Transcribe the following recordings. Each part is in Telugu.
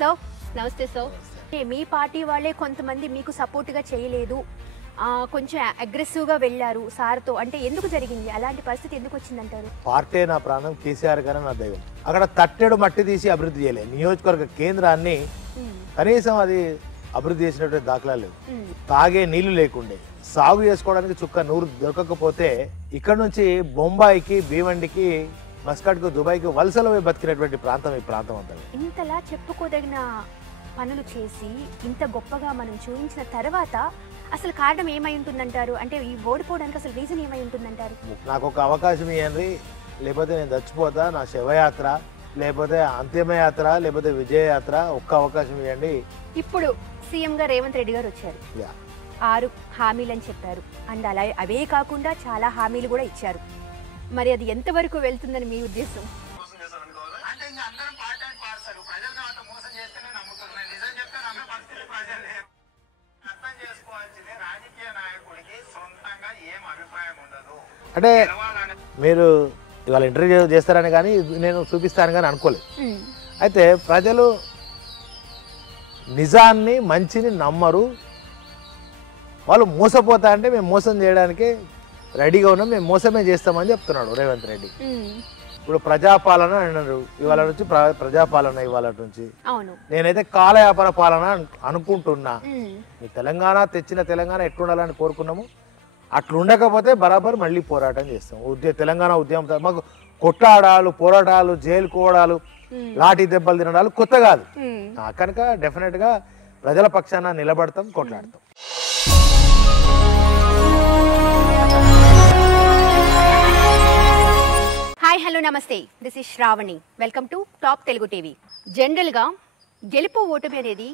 సో నమస్తే సార్. మీ పార్టీ వాళ్ళే కొంతమంది మీకు సపోర్ట్గా చేయలేదు, కొంచెం అగ్రెసివ్గా వెళ్ళారు సార్తో, అంటే ఎందుకు జరిగింది? అలాంటి పరిస్థితి ఎందుకు వచ్చిందంటారు? పార్టీ నా ప్రాణం, కేసీఆర్ గారు నా దైవం. అక్కడ తట్టెడు మట్టి తీసి అభివృద్ధి చేయలేదు. నియోజకవర్గ కేంద్రాన్ని కనీసం అది అభివృద్ధి చేసినటువంటి దాఖలా లేవు. తాగే నీళ్లు లేకుండే, సాగు చేసుకోవడానికి చుక్క నూరు దొరకకపోతే ఇక్కడ నుంచి బొంబాయికి, భీవండికి, మస్కట్కు, దుబాయ్కి వలసలు బతికినటువంటి ప్రాంతం ఈ ప్రాంతం అంతా. ఇంతలా చెప్పుకోదగిన పనులు చేసి ఇంత గొప్పగా మనం చూపించిన తర్వాత అసలు కారణం ఏమై ఉంటుందంటారు? అంటే ఈ ఓడిపోవడానికి అసలు రీజన్ ఏమై ఉంటుందంటారు? నాకు ఒక అవకాశం ఇవ్వండి, లేకపోతే నేను చచ్చిపోతా, నా శవయాత్ర, లేకపోతే అంతిమయాత్ర, లేకపోతే విజయయాత్ర, ఒక్క అవకాశం ఇవ్వండి. ఇప్పుడు సీఎంగా రేవంత్ రెడ్డి గారు వచ్చారు, 6 హామీలు అని చెప్పారు. అండ్ అలా అవే కాకుండా చాలా హామీలు కూడా ఇచ్చారు. మరి అది ఎంతవరకు వెళ్తుందని మీ ఉద్దేశం? అంటే మీరు ఇవాళ ఇంటర్వ్యూ చేస్తారని కానీ నేను చూపిస్తాను కానీ అనుకోలేదు. అయితే ప్రజలు నిజాన్ని, మంచిని నమ్మరు. వాళ్ళు మోసపోతా అంటే మేము మోసం చేయడానికి రెడీగా ఉన్నాం, మేము మోసమే చేస్తామని చెప్తున్నాడు రేవంత్ రెడ్డి. ఇప్పుడు ప్రజాపాలన అన్నారు, ఇవాళ నుంచి ప్రజాపాలన, ఇవాళ నుంచి నేనైతే కాలయాపన పాలన అనుకుంటున్నా. మీ తెలంగాణ తెచ్చిన తెలంగాణ ఎట్లుండాలని కోరుకున్నాము, అట్లుండకపోతే బరాబర్ మళ్ళీ పోరాటం చేస్తాం. తెలంగాణ ఉద్యమం మాకు కొట్లాడాలు, పోరాటాలు, జైలుకోవడాలు, లాఠీ దెబ్బలు తినడాలు కొత్త కాదు. కనుక డెఫినెట్ గా ప్రజల పక్షాన నిలబడతాం, కొట్లాడతాం. Hi, hello, namaste. This is Shravani. Welcome to Top Telugu TV. జనరల్గా గెలుపు, ఓటమి అనేది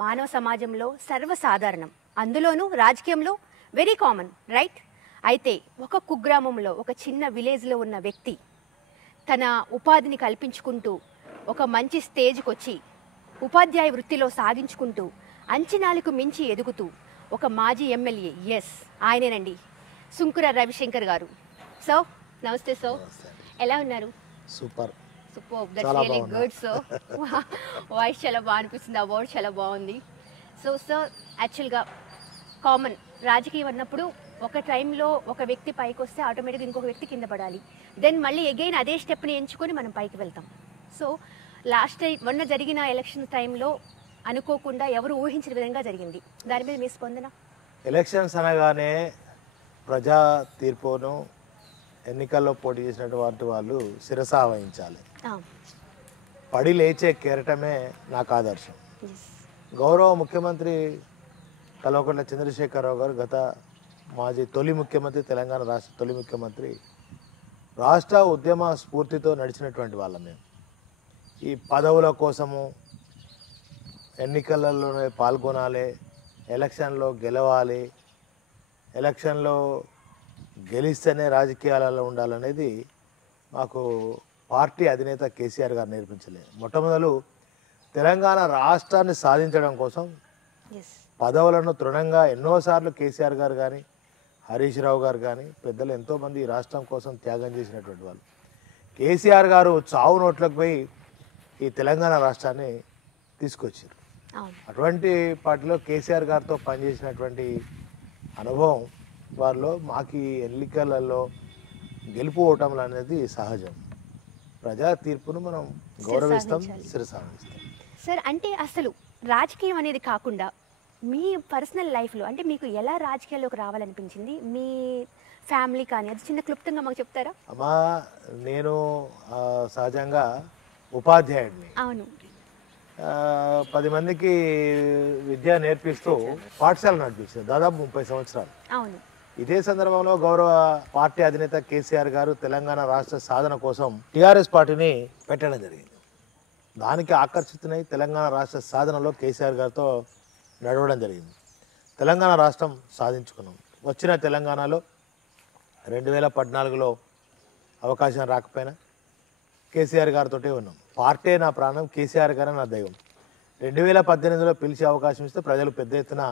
మానవ సమాజంలో సర్వసాధారణం, అందులోనూ రాజకీయంలో వెరీ కామన్, రైట్? అయితే ఒక కుగ్రామంలో, ఒక చిన్న విలేజ్లో ఉన్న వ్యక్తి తన ఉపాధిని కల్పించుకుంటూ ఒక మంచి స్టేజ్కి వచ్చి ఉపాధ్యాయ వృత్తిలో సాగించుకుంటూ అంచనాలకు మించి ఎదుగుతూ ఒక మాజీ ఎమ్మెల్యే, ఎస్ ఆయనేనండి, సుంకుర రవిశంకర్ గారు. సో నమస్తే సార్, ఎలా ఉన్నారు? Super super, that's really good. So voice చాలా బాగా అనిపిస్తుంది, ఆ వర్డ్ చాలా బాగుంది. సో సార్, యాక్చువల్గా కామన్ రాజకీయం అన్నప్పుడు ఒక టైంలో ఒక వ్యక్తి పైకి వస్తే ఆటోమేటిక్గా ఇంకొక వ్యక్తి కింద పడాలి, దెన్ మళ్ళీ అగైన్ అదే స్టెప్ని ఎంచుకొని మనం పైకి వెళ్తాం. సో లాస్ట్ టైం మొన్న జరిగిన ఎలక్షన్ టైంలో అనుకోకుండా ఎవరు ఊహించిన విధంగా జరిగింది, దాని మీద మీ స్పందన? ఎలక్షన్స్ అనగానే ప్రజా తీర్పును, ఎన్నికల్లో పోటీ చేసినటువంటి వాళ్ళు శిరసా వహించాలి. పడి లేచే కెరటమే నాకు ఆదర్శం. గౌరవ ముఖ్యమంత్రి కల్వకుంట్ల చంద్రశేఖరరావు గారు గత మాజీ తొలి ముఖ్యమంత్రి, తెలంగాణ రాష్ట్ర తొలి ముఖ్యమంత్రి, రాష్ట్ర ఉద్యమ స్ఫూర్తితో నడిచినటువంటి వాళ్ళం మేము. ఈ పదవుల కోసము ఎన్నికలలోనే పాల్గొనాలి, ఎలక్షన్లో గెలవాలి, ఎలక్షన్లో గెలిస్తేనే రాజకీయాలలో ఉండాలనేది మాకు పార్టీ అధినేత కేసీఆర్ గారు నేర్పించలేదు. మొట్టమొదలు తెలంగాణ రాష్ట్రాన్ని సాధించడం కోసం పదవులను తృణంగా ఎన్నోసార్లు కేసీఆర్ గారు కానీ, హరీష్ రావు గారు కానీ, పెద్దలు ఎంతోమంది ఈ రాష్ట్రం కోసం త్యాగం చేసినటువంటి వాళ్ళు. కేసీఆర్ గారు చావు నోట్లకు పోయి ఈ తెలంగాణ రాష్ట్రాన్ని తీసుకొచ్చారు. అటువంటి పార్టీలో కేసీఆర్ గారితో పనిచేసినటువంటి అనుభవం వారిలో మాకు ఎన్నికలలో గెలుపు ఓటములు అనేది సహజం. ప్రజా తీర్పును మనం గౌరవిస్తాం, శిరసావహిస్తాం. సార్, అంటే అసలు రాజకీయం అనేది కాకుండా మీ పర్సనల్ లైఫ్లో అంటే మీకు ఎలా రాజకీయాల్లోకి రావాలనిపించింది? మీ ఫ్యామిలీ కానీ అది చిన్న క్లుప్తంగా మాకు చెప్తారా? అమ్మా, నేను సహజంగా ఉపాధ్యాయుడిని. అవును. 10 మందికి విద్య నేర్పిస్తూ పాఠశాల నడిపించాను దాదాపు 30 సంవత్సరాలు. అవును. ఇదే సందర్భంలో గౌరవ పార్టీ అధినేత కేసీఆర్ గారు తెలంగాణ రాష్ట్ర సాధన కోసం టీఆర్ఎస్ పార్టీని పెట్టడం జరిగింది. దానికి ఆకర్షితులై తెలంగాణ రాష్ట్ర సాధనలో కేసీఆర్ గారితో నడవడం జరిగింది. తెలంగాణ రాష్ట్రం సాధించుకున్నాం. వచ్చిన తెలంగాణలో 2014లో అవకాశం రాకపోయినా కేసీఆర్ గారితో ఉన్నాం. పార్టీ నా ప్రాణం, కేసీఆర్ గారు నా దైవం. 2018లో పిలిచే అవకాశం ఇస్తే ప్రజలు పెద్ద ఎత్తున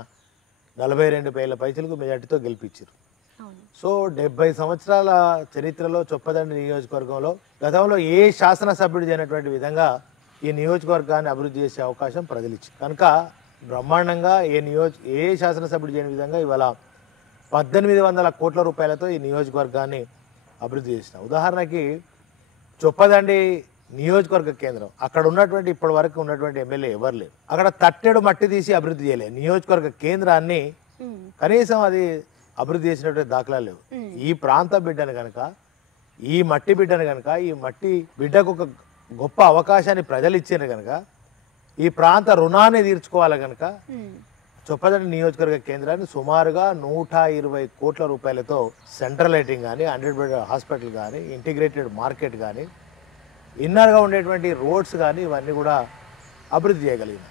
42,000 పైసలకు మెజార్టీతో గెలిపించారు. సో 70 సంవత్సరాల చరిత్రలో చొప్పదండి నియోజకవర్గంలో గతంలో ఏ శాసనసభ్యుడు చేయనటువంటి విధంగా ఈ నియోజకవర్గాన్ని అభివృద్ధి చేసే అవకాశం ప్రజలు ఇచ్చారు. కనుక బ్రహ్మాండంగా ఏ శాసనసభ్యుడు చేయని విధంగా ఇవాళ 1800 కోట్ల రూపాయలతో ఈ నియోజకవర్గాన్ని అభివృద్ధి చేసిన. ఉదాహరణకి చొప్పదండి నియోజకవర్గ కేంద్రం, అక్కడ ఉన్నటువంటి ఇప్పటి వరకు ఉన్నటువంటి ఎమ్మెల్యే ఎవరు లేరు. అక్కడ తట్టెడు మట్టి తీసి అభివృద్ధి చేయలేదు. నియోజకవర్గ కేంద్రాన్ని కనీసం అది అభివృద్ధి చేసినటువంటి దాఖలా లేవు. ఈ ప్రాంత బిడ్డను కనుక, ఈ మట్టి బిడ్డను కనుక, ఈ మట్టి బిడ్డకు ఒక గొప్ప అవకాశాన్ని ప్రజలు ఇచ్చారు కనుక, ఈ ప్రాంత రుణాన్ని తీర్చుకోవాలి కనుక చొప్పదండి నియోజకవర్గ కేంద్రాన్ని సుమారుగా 120 కోట్ల రూపాయలతో సెంట్రల్ లైటింగ్ కానీ, 100 బెడ్ హాస్పిటల్ కానీ, ఇంటిగ్రేటెడ్ మార్కెట్ కానీ, ఇన్నర్గా ఉండేటువంటి రోడ్స్ కానీ ఇవన్నీ కూడా అభివృద్ధి చేయగలిగిన.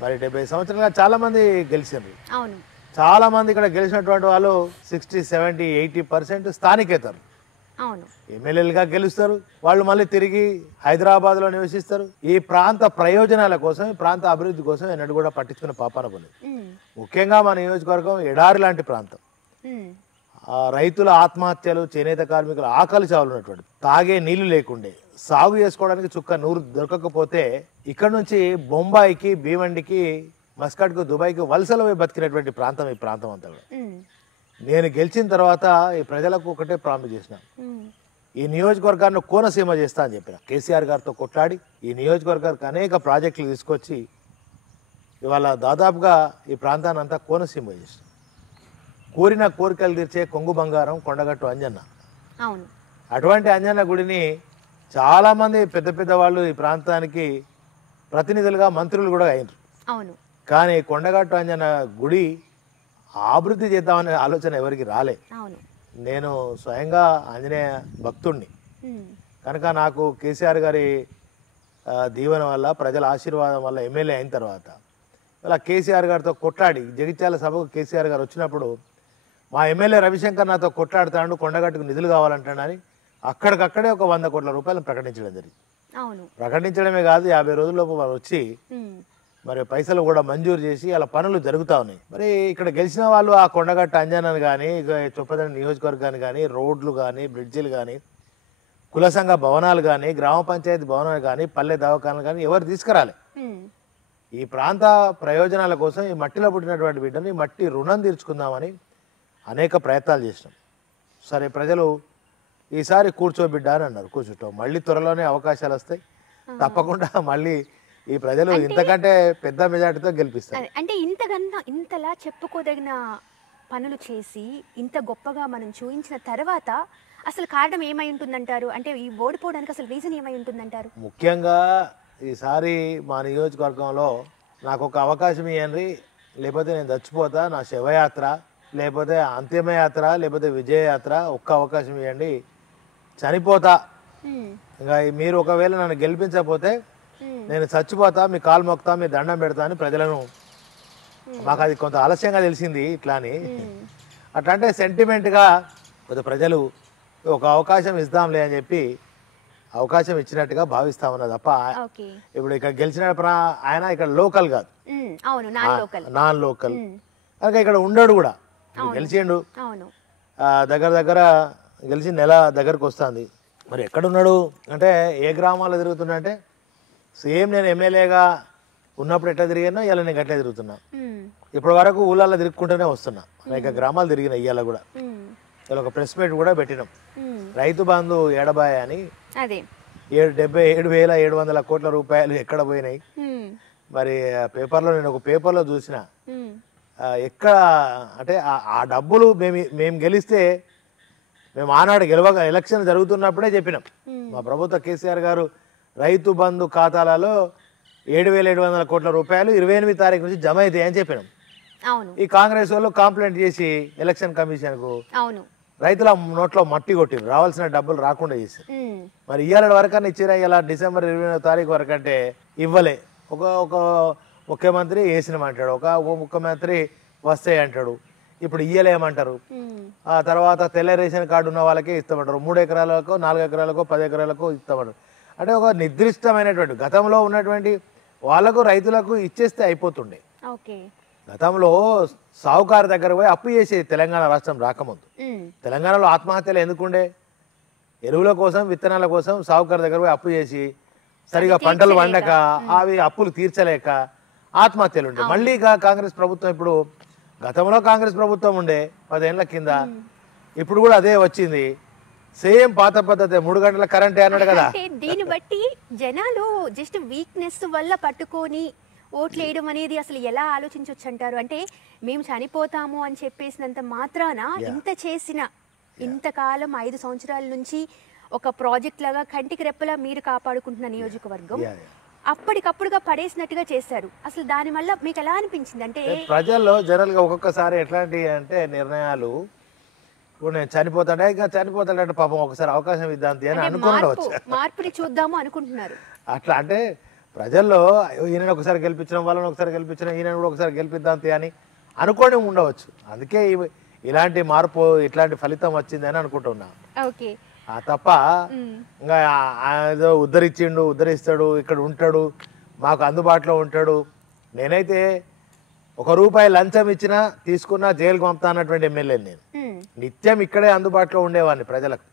మరి 70 సంవత్సరాలుగా చాలా మంది గెలిచారు. చాలా మంది ఇక్కడ గెలిచినటువంటి వాళ్ళు 60, 70, 80% స్థానికేతరు. ఎమ్మెల్యేలుగా గెలుస్తారు. వాళ్ళు మళ్ళీ తిరిగి హైదరాబాద్లో నివసిస్తారు. ఈ ప్రాంత ప్రయోజనాల కోసం, ఈ ప్రాంత అభివృద్ధి కోసం ఎన్నడూ కూడా పట్టించుకునే పాపాన పోలేదు. ముఖ్యంగా మన నియోజకవర్గం ఎడారి లాంటి ప్రాంతం. రైతుల ఆత్మహత్యలు, చేనేత కార్మికుల ఆకలి చావులు ఉన్నటువంటి, తాగే నీళ్లు లేకుండే, సాగు చేసుకోవడానికి చుక్క నూరు దొరకకపోతే ఇక్కడ నుంచి బొంబాయికి, భీమండికి, మస్కట్కు, దుబాయ్కి వలసలు పోయి బతికినటువంటి ప్రాంతం ఈ ప్రాంతం అంతా కూడా. నేను గెలిచిన తర్వాత ఈ ప్రజలకు ఒకటే ప్రామిస్ చేసిన, ఈ నియోజకవర్గాన్ని కోనసీమ చేస్తా అని చెప్పిన. కేసీఆర్ గారితో కొట్లాడి ఈ నియోజకవర్గానికి అనేక ప్రాజెక్టులు తీసుకొచ్చి ఇవాళ దాదాపుగా ఈ ప్రాంతాన్ని అంతా కోనసీమ చేసిన. కోరిన కోరికలు తీర్చే కొంగు బంగారం కొండగట్టు అంజన్న. అటువంటి అంజన్న గుడిని చాలామంది పెద్ద పెద్ద వాళ్ళు ఈ ప్రాంతానికి ప్రతినిధులుగా, మంత్రులు కూడా అయినారు. కానీ కొండగట్టు అంజన్న గుడి అభివృద్ధి చేద్దామనే ఆలోచన ఎవరికి రాలే. నేను స్వయంగా ఆంజనేయ భక్తుడిని కనుక నాకు కేసీఆర్ గారి దీవెన వల్ల, ప్రజల ఆశీర్వాదం వల్ల ఎమ్మెల్యే అయిన తర్వాత ఇలా కేసీఆర్ గారితో కొట్లాడి, జగిత్యాల సభకు కేసీఆర్ గారు వచ్చినప్పుడు మా ఎమ్మెల్యే రవిశంకర్ నాతో కొట్లాడుతాడు, కొండగట్టుకు నిధులు కావాలంటాడని అక్కడికక్కడే ఒక 100 కోట్ల రూపాయలు ప్రకటించడం జరిగింది. ప్రకటించడమే కాదు, 50 రోజుల్లోపు వారు వచ్చి మరి పైసలు కూడా మంజూరు చేసి అలా పనులు జరుగుతూ ఉన్నాయి. మరి ఇక్కడ గెలిచిన వాళ్ళు ఆ కొండగట్టు అంజనాన్ని కానీ, చొప్పదండి నియోజకవర్గాన్ని కానీ, రోడ్లు కానీ, బ్రిడ్జిలు కానీ, కుల సంఘ భవనాలు కానీ, గ్రామ పంచాయతీ భవనాలు కానీ, పల్లె దవాఖానాలు కానీ ఎవరు తీసుకురాలి. ఈ ప్రాంత ప్రయోజనాల కోసం ఈ మట్టిలో పుట్టినటువంటి బిడ్డని మట్టి రుణం తీర్చుకుందామని అనేక ప్రయత్నాలు చేసినాం. సరే, ప్రజలు ఈసారి కూర్చోబిడ్డ అని అన్నారు. కూర్చుంటాం, మళ్ళీ త్వరలోనే అవకాశాలు వస్తాయి, తప్పకుండా మళ్ళీ ఈ ప్రజలు ఇంతకంటే పెద్ద మెజార్టీతో గెలిపిస్తారు. అంటే ఇంతలా చెప్పుకోదగిన పనులు చేసి ఇంత గొప్పగా మనం చూపించిన తర్వాత అసలు కారణం ఏమై ఉంటుందంటారు? అంటే ఈ ఓడిపోవడానికి అసలు రీజన్ ఏమై ఉంటుందంటారు? ముఖ్యంగా ఈసారి మా నియోజకవర్గంలో నాకు ఒక అవకాశం ఇవ్వండి, లేకపోతే నేను చచ్చిపోతా, నా శవయాత్ర, లేకపోతే అంతిమయాత్ర, లేకపోతే విజయయాత్ర, ఒక్క అవకాశం ఇవ్వండి, చనిపోతా, ఇంకా మీరు ఒకవేళ నన్ను గెలిపించకపోతే నేను చచ్చిపోతా, మీ కాలు మొక్తా, మీ దండం పెడతా అని ప్రజలను, మాకు అది కొంత ఆలస్యంగా తెలిసింది ఇట్లా అని, అట్లా అంటే సెంటిమెంట్గా కొద్ది ప్రజలు ఒక అవకాశం ఇద్దాంలే అని చెప్పి అవకాశం ఇచ్చినట్టుగా భావిస్తామన్నా తప్ప, ఇప్పుడు ఇక్కడ గెలిచిన ఆయన ఇక్కడ లోకల్ కాదు, నాన్ లోకల్ కనుక ఇక్కడ ఉండడు కూడా. గెలిచిండు, దగ్గర గెలిచి నెల దగ్గరకు వస్తుంది. మరి ఎక్కడున్నాడు అంటే ఏ గ్రామాల్లో తిరుగుతున్నా అంటే సేమ్ నేను ఎమ్మెల్యేగా ఉన్నప్పుడు ఎట్లా తిరిగానో ఇవాళ నేను అట్లే తిరుగుతున్నా. ఇప్పటి వరకు ఊళ్ళల్లో తిరుగుకుంటూనే వస్తున్నా, అనేక గ్రామాలు తిరిగిన. ఇవాళ కూడా ఇలా ఒక ప్రెస్ మీట్ కూడా పెట్టినాం. రైతు బంధు ఎడబాయ్ అని 77,700 కోట్ల రూపాయలు ఎక్కడ పోయినాయి. మరి పేపర్లో, నేను ఒక పేపర్లో చూసిన, ఎక్కడ అంటే ఆ డబ్బులు మేము గెలిస్తే, మేము ఆనాడు ఎలక్షన్ జరుగుతున్నప్పుడే చెప్పినాం, మా ప్రభుత్వ కేసీఆర్ గారు రైతు బంధు ఖాతాలలో 7,700 కోట్ల రూపాయలు 28వ తారీఖు నుంచి జమ అవుతాయి అని చెప్పినాం. ఈ కాంగ్రెస్ వాళ్ళు కంప్లైంట్ చేసి ఎలక్షన్ కమిషన్ కు రైతుల నోట్లో మట్టి కొట్టిరు, రావాల్సిన డబ్బులు రాకుండా చేశారు. మరి ఇవాళ వరకన్నా ఇచ్చిరా? ఇలా డిసెంబర్ 29వ తారీఖు వరకు అంటే ఇవ్వలే. ఒక ముఖ్యమంత్రి వేసినమంటాడు, ఒక ముఖ్యమంత్రి వస్తాయి అంటాడు. ఇప్పుడు ఇయ్యలేమంటారు. ఆ తర్వాత తెల్ల రేషన్ కార్డు ఉన్న వాళ్ళకే ఇస్తామంటారు. 3 ఎకరాలకు, 4 ఎకరాలకు, 10 ఎకరాలకు ఇస్తామంటారు. అంటే ఒక నిర్దిష్టమైనటువంటి గతంలో ఉన్నటువంటి వాళ్ళకు, రైతులకు ఇచ్చేస్తే అయిపోతుండే. గతంలో సావుకారు దగ్గర పోయి అప్పు చేసేది తెలంగాణ రాష్ట్రం రాకముందు. తెలంగాణలో ఆత్మహత్యలు ఎందుకుండే? ఎరువుల కోసం, విత్తనాల కోసం సావుకారు దగ్గర పోయి అప్పు చేసి సరిగా పంటలు వండక అవి అప్పులు తీర్చలేక ఆత్మహత్యలు ఉండే. మళ్ళీ కాంగ్రెస్ ప్రభుత్వం ఇప్పుడు, గతంలో కాంగ్రెస్ ప్రభుత్వం ఉండే 10 ఏళ్ల కింద, ఇప్పుడు కూడా అదే వచ్చింది, సేమ్ పాత పద్ధతి, 3 గంటల కరెంట్ అన్నాడు కదా. దీన్ని బట్టి జనాలు జస్ట్ వీక్నెస్ వల్ల పట్టుకొని ఓట్లు వేయడం అనేది అసలు ఎలా ఆలోచించవచ్చు అంటారు? అంటే మేము చనిపోతాము అని చెప్పేసినంత మాత్రాన ఇంత చేసిన, ఇంతకాలం 5 సంవత్సరాల నుంచి ఒక ప్రాజెక్ట్ లాగా కంటికి రెప్పలా మీరు కాపాడుకుంటున్న నియోజకవర్గం అప్పటికప్పుడుగా పడేసినట్టుగా చేశారు. అసలు దాని వల్ల మీకు ఎలా అనిపించింది? అంటే ప్రజల్లో జనరల్ గా ఒక్కొక్కసారి ఎట్లాంటి అంటే నిర్ణయాలు, ఇప్పుడు నేను చనిపోతాడే ఇంకా చనిపోతాడంటే పాపం ఒకసారి అవకాశం ఇద్దాంతి అని అనుకునవచ్చు, మార్పుని చూద్దాము అనుకుంటున్నారు. అట్లా అంటే ప్రజల్లో ఈయన ఒకసారి గెలిపించడం, వాళ్ళని ఒకసారి గెలిపించడం, ఈయన కూడా ఒకసారి గెలిపిద్దాంతి అని అనుకోని ఉండవచ్చు. అందుకే ఇలాంటి మార్పు, ఇట్లాంటి ఫలితం వచ్చింది అని అనుకుంటున్నా. ఓకే, తప్ప ఇంకా ఏదో ఉద్ధరిస్తాడు, ఇక్కడ ఉంటాడు, మాకు అందుబాటులో ఉంటాడు. నేనైతే ₹1 లంచం ఇచ్చినా తీసుకున్నా జైలుకు పంపుతా అన్నటువంటి ఎమ్మెల్యే నేను. నిత్యం ఇక్కడే అందుబాటులో ఉండేవాడిని ప్రజలకు.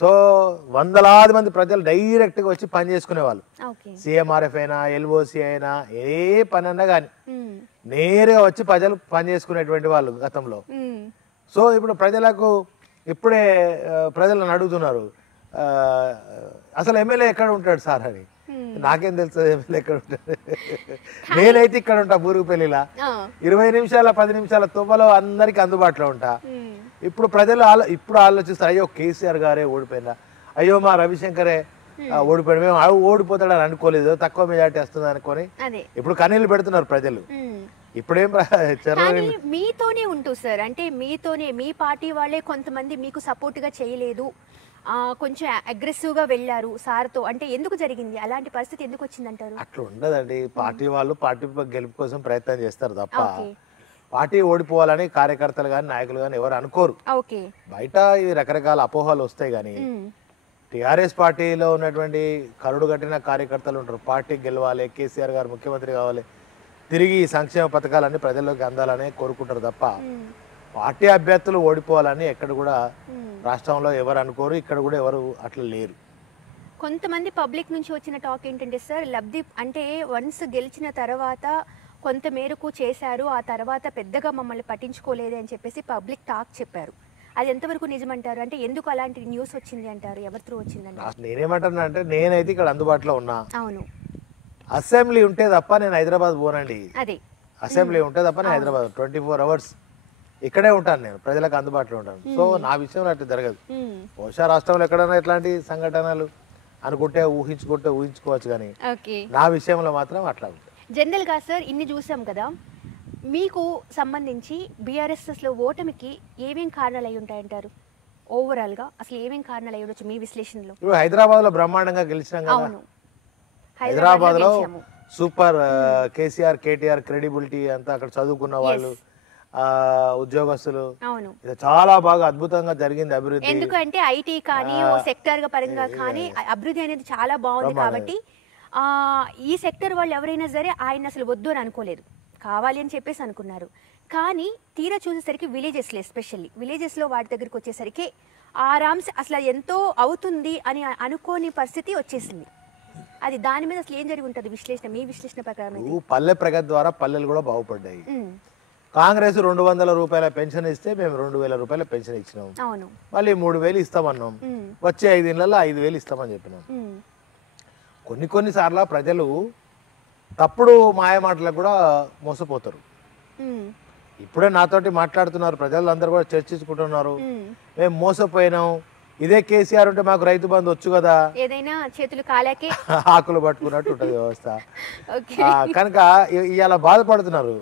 సో వందలాది మంది ప్రజలు డైరెక్ట్ గా వచ్చి పని చేసుకునేవాళ్ళు. CMRF అయినా, LOC అయినా, ఏ పని అన్నా కానీ నేరుగా వచ్చి ప్రజలు పని చేసుకునేటువంటి వాళ్ళు గతంలో. సో ఇప్పుడు ప్రజలకు ఇప్పుడే ప్రజలను అడుగుతున్నారు, అసలు ఎమ్మెల్యే ఎక్కడ ఉంటాడు సార్ అని. నాకేం తెలుస్తుంది ఎమ్మెల్యే ఎక్కడ ఉంటాడు? నేనైతే ఇక్కడ ఉంటా బూరుగుపల్లిలా, 20 నిమిషాల 10 నిమిషాల తువ్వలో అందరికి అందుబాటులో ఉంటా. ఇప్పుడు ప్రజలు ఇప్పుడు ఆలోచిస్తారు, అయ్యో కేసీఆర్ గారే ఓడిపోయినా, అయ్యో మా రవిశంకరే ఓడిపోయాడు, మేము ఓడిపోతాడని అనుకోలేదు, తక్కువ మెజార్టీ వస్తుంది అనుకొని ఇప్పుడు కన్నీళ్ళు పెడుతున్నారు ప్రజలు. ఇప్పుడేం మీతోనే ఉంటూ సార్, అంటే మీతోనే మీ పార్టీ వాళ్ళే కొంతమంది మీకు సపోర్ట్ గా చేయలేదు, కొంచెం అగ్రెసివ్ గా వెళ్ళారు సార్తో, అంటే ఎందుకు జరిగింది అలాంటి పరిస్థితి, ఎందుకు వచ్చింది అంటారు? అట్లా ఉండదండి. పార్టీ వాళ్ళు పార్టీ గెలుపు కోసం ప్రయత్నం చేస్తారు తప్ప పార్టీ ఓడిపోవాలని కార్యకర్తలు కానీ నాయకులు కానీ ఎవరు అనుకోరు. బయట ఈ రకరకాల అపోహలు వస్తాయి కానీ టిఆర్ఎస్ పార్టీలో ఉన్నటువంటి కరుడు కట్టిన కార్యకర్తలు ఉంటారు. పార్టీ గెలవాలి, కేసీఆర్ గారు ముఖ్యమంత్రి కావాలి, తిరిగి సంక్షేమ పథకాలన్నీ ప్రజల్లోకి అందాలని కోరుకుంటారు తప్ప పార్టీ అభ్యర్థులు ఓడిపోవాలని ఎక్కడ కూడా రాష్ట్రంలో ఎవరు అనుకోరు, ఇక్కడ కూడా ఎవరు అట్లా లేరు. కొంతమంది పబ్లిక్ నుంచి వచ్చిన టాక్ ఏంటంటే సార్, లబ్ధి అంటే వన్స్ గెలిచిన తర్వాత కొంత మేరకు చేశారు, ఆ తర్వాత పెద్దగా మమ్మల్ని పట్టించుకోలేదు అని చెప్పేసి పబ్లిక్ టాక్ చెప్పారు. అది ఎంతవరకు నిజమంటారు? అంటే ఎందుకు అలాంటి న్యూస్ వచ్చింది అంటారు? ఎవరి త్రూ వచ్చిందండి? నేనేమంటున్నా అంటే, నేనైతే ఇక్కడ అందుబాటులో ఉన్నా. అవును, అసెంబ్లీ ఉంటే తప్ప నేను హైదరాబాద్ పోనండి. అదే అసెంబ్లీ ఉంటే తప్ప నేను హైదరాబాద్ 24 అవర్స్ ఇక్కడే ఉంటాను, నేను ప్రజలకు అందుబాటులో ఉంటాను. సో నా విషయంలో అట్లా జరగదు. బహుశా రాష్ట్రంలో ఎక్కడైనా ఇట్లాంటి సంఘటనలు అనుకుంటే ఊహించుకోవచ్చు కానీ నా విషయంలో మాత్రం అట్లా ఉంటుంది. జనరల్ గా సార్ ఇన్ని చూసాం కదా, మీకు సంబంధించి బీఆర్ఎస్ లో ఓటమికి ఏమేం కారణాలు అయి ఉంటాయంటారు? ఓవరాల్ గా అసలు ఏమేం కారణాలు అయి ఉండొచ్చు మీ విశ్లేషణలో? ఇప్పుడు హైదరాబాద్ లో బ్రహ్మాండంగా గెలిచినాం కదా. హైదరాబాద్ లో సూపర్ కేసీఆర్ కేటీఆర్ క్రెడిబిలిటీ అంతా, అక్కడ చదువుకున్న వాళ్ళు, ఉద్యోగస్తులు, చాలా బాగా అద్భుతంగా జరిగింది అభివృద్ధి. ఎందుకంటే ఐటీ కానీ సెక్టర్ పరంగా కానీ అభివృద్ధి అనేది చాలా బాగుంది. కాబట్టి ఈ సెక్టర్ వాళ్ళు ఎవరైనా సరే ఆయన అసలు వద్దు అని అనుకోలేదు, కావాలి అని చెప్పేసి అనుకున్నారు. కానీ తీరా చూసేసరికి విలేజెస్ లో, ఎస్పెషల్లీ విలేజెస్ లో వాటి దగ్గరికి వచ్చేసరికి ఆరామ్స్ అసలు ఎంతో అవుతుంది అని అనుకోని పరిస్థితి వచ్చేసింది. అది దాని మీద అసలు ఏం జరిగి ఉంటుంది విశ్లేషణ, మీ విశ్లేషణ ప్రకారం? పల్లె ప్రగతి ద్వారా పల్లెలు కూడా బాగుపడ్డాయి. కాంగ్రెస్ 200 రూపాయల పెన్షన్ ఇస్తే మేము 2000 రూపాయల పెన్షన్ ఇచ్చినాం, మళ్ళీ 3000 ఇస్తామన్నాం, వచ్చే 5 ఏళ్లలో 5000 ఇస్తామని చెప్పినాం. కొన్ని సార్లు ప్రజలు తప్పుడు మాయమాటలకు కూడా మోసపోతారు. ఇప్పుడే నాతోటి మాట్లాడుతున్నారు ప్రజలందరూ కూడా చర్చించుకుంటున్నారు, మేము మోసపోయినాం, ఇదే కేసీఆర్ ఉంటే మాకు రైతు బంధు వచ్చు కదా, ఏదైనా చేతులు కాలేకే ఆకులు పట్టుకున్నట్టు ఉంటుంది వ్యవస్థ. కనుక ఇవాళ బాధపడుతున్నారు.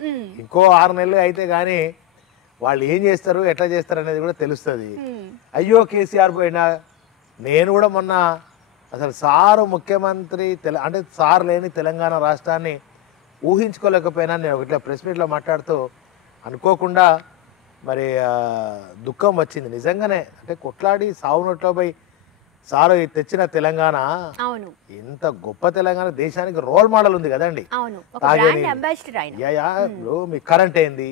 ఇంకో 6 నెలలు అయితే గానీ వాళ్ళు ఏం చేస్తారు, ఎట్లా చేస్తారు అనేది కూడా తెలుస్తుంది. అయ్యో కేసీఆర్ పోయినా, నేను కూడా మొన్న అసలు సారు ముఖ్యమంత్రి అంటే సార్ లేని తెలంగాణ రాష్ట్రాన్ని ఊహించుకోలేకపోయినా, నేను ఒకట్లా ప్రెస్ మీట్లో మాట్లాడుతూ అనుకోకుండా మరి దుఃఖం వచ్చింది నిజంగానే. అంటే కొట్లాడి సావునట్లో పోయి సారు తెచ్చిన తెలంగాణ ఎంత గొప్ప తెలంగాణ, దేశానికి రోల్ మోడల్ ఉంది కదండి. మీ కరెంట్ ఏంది,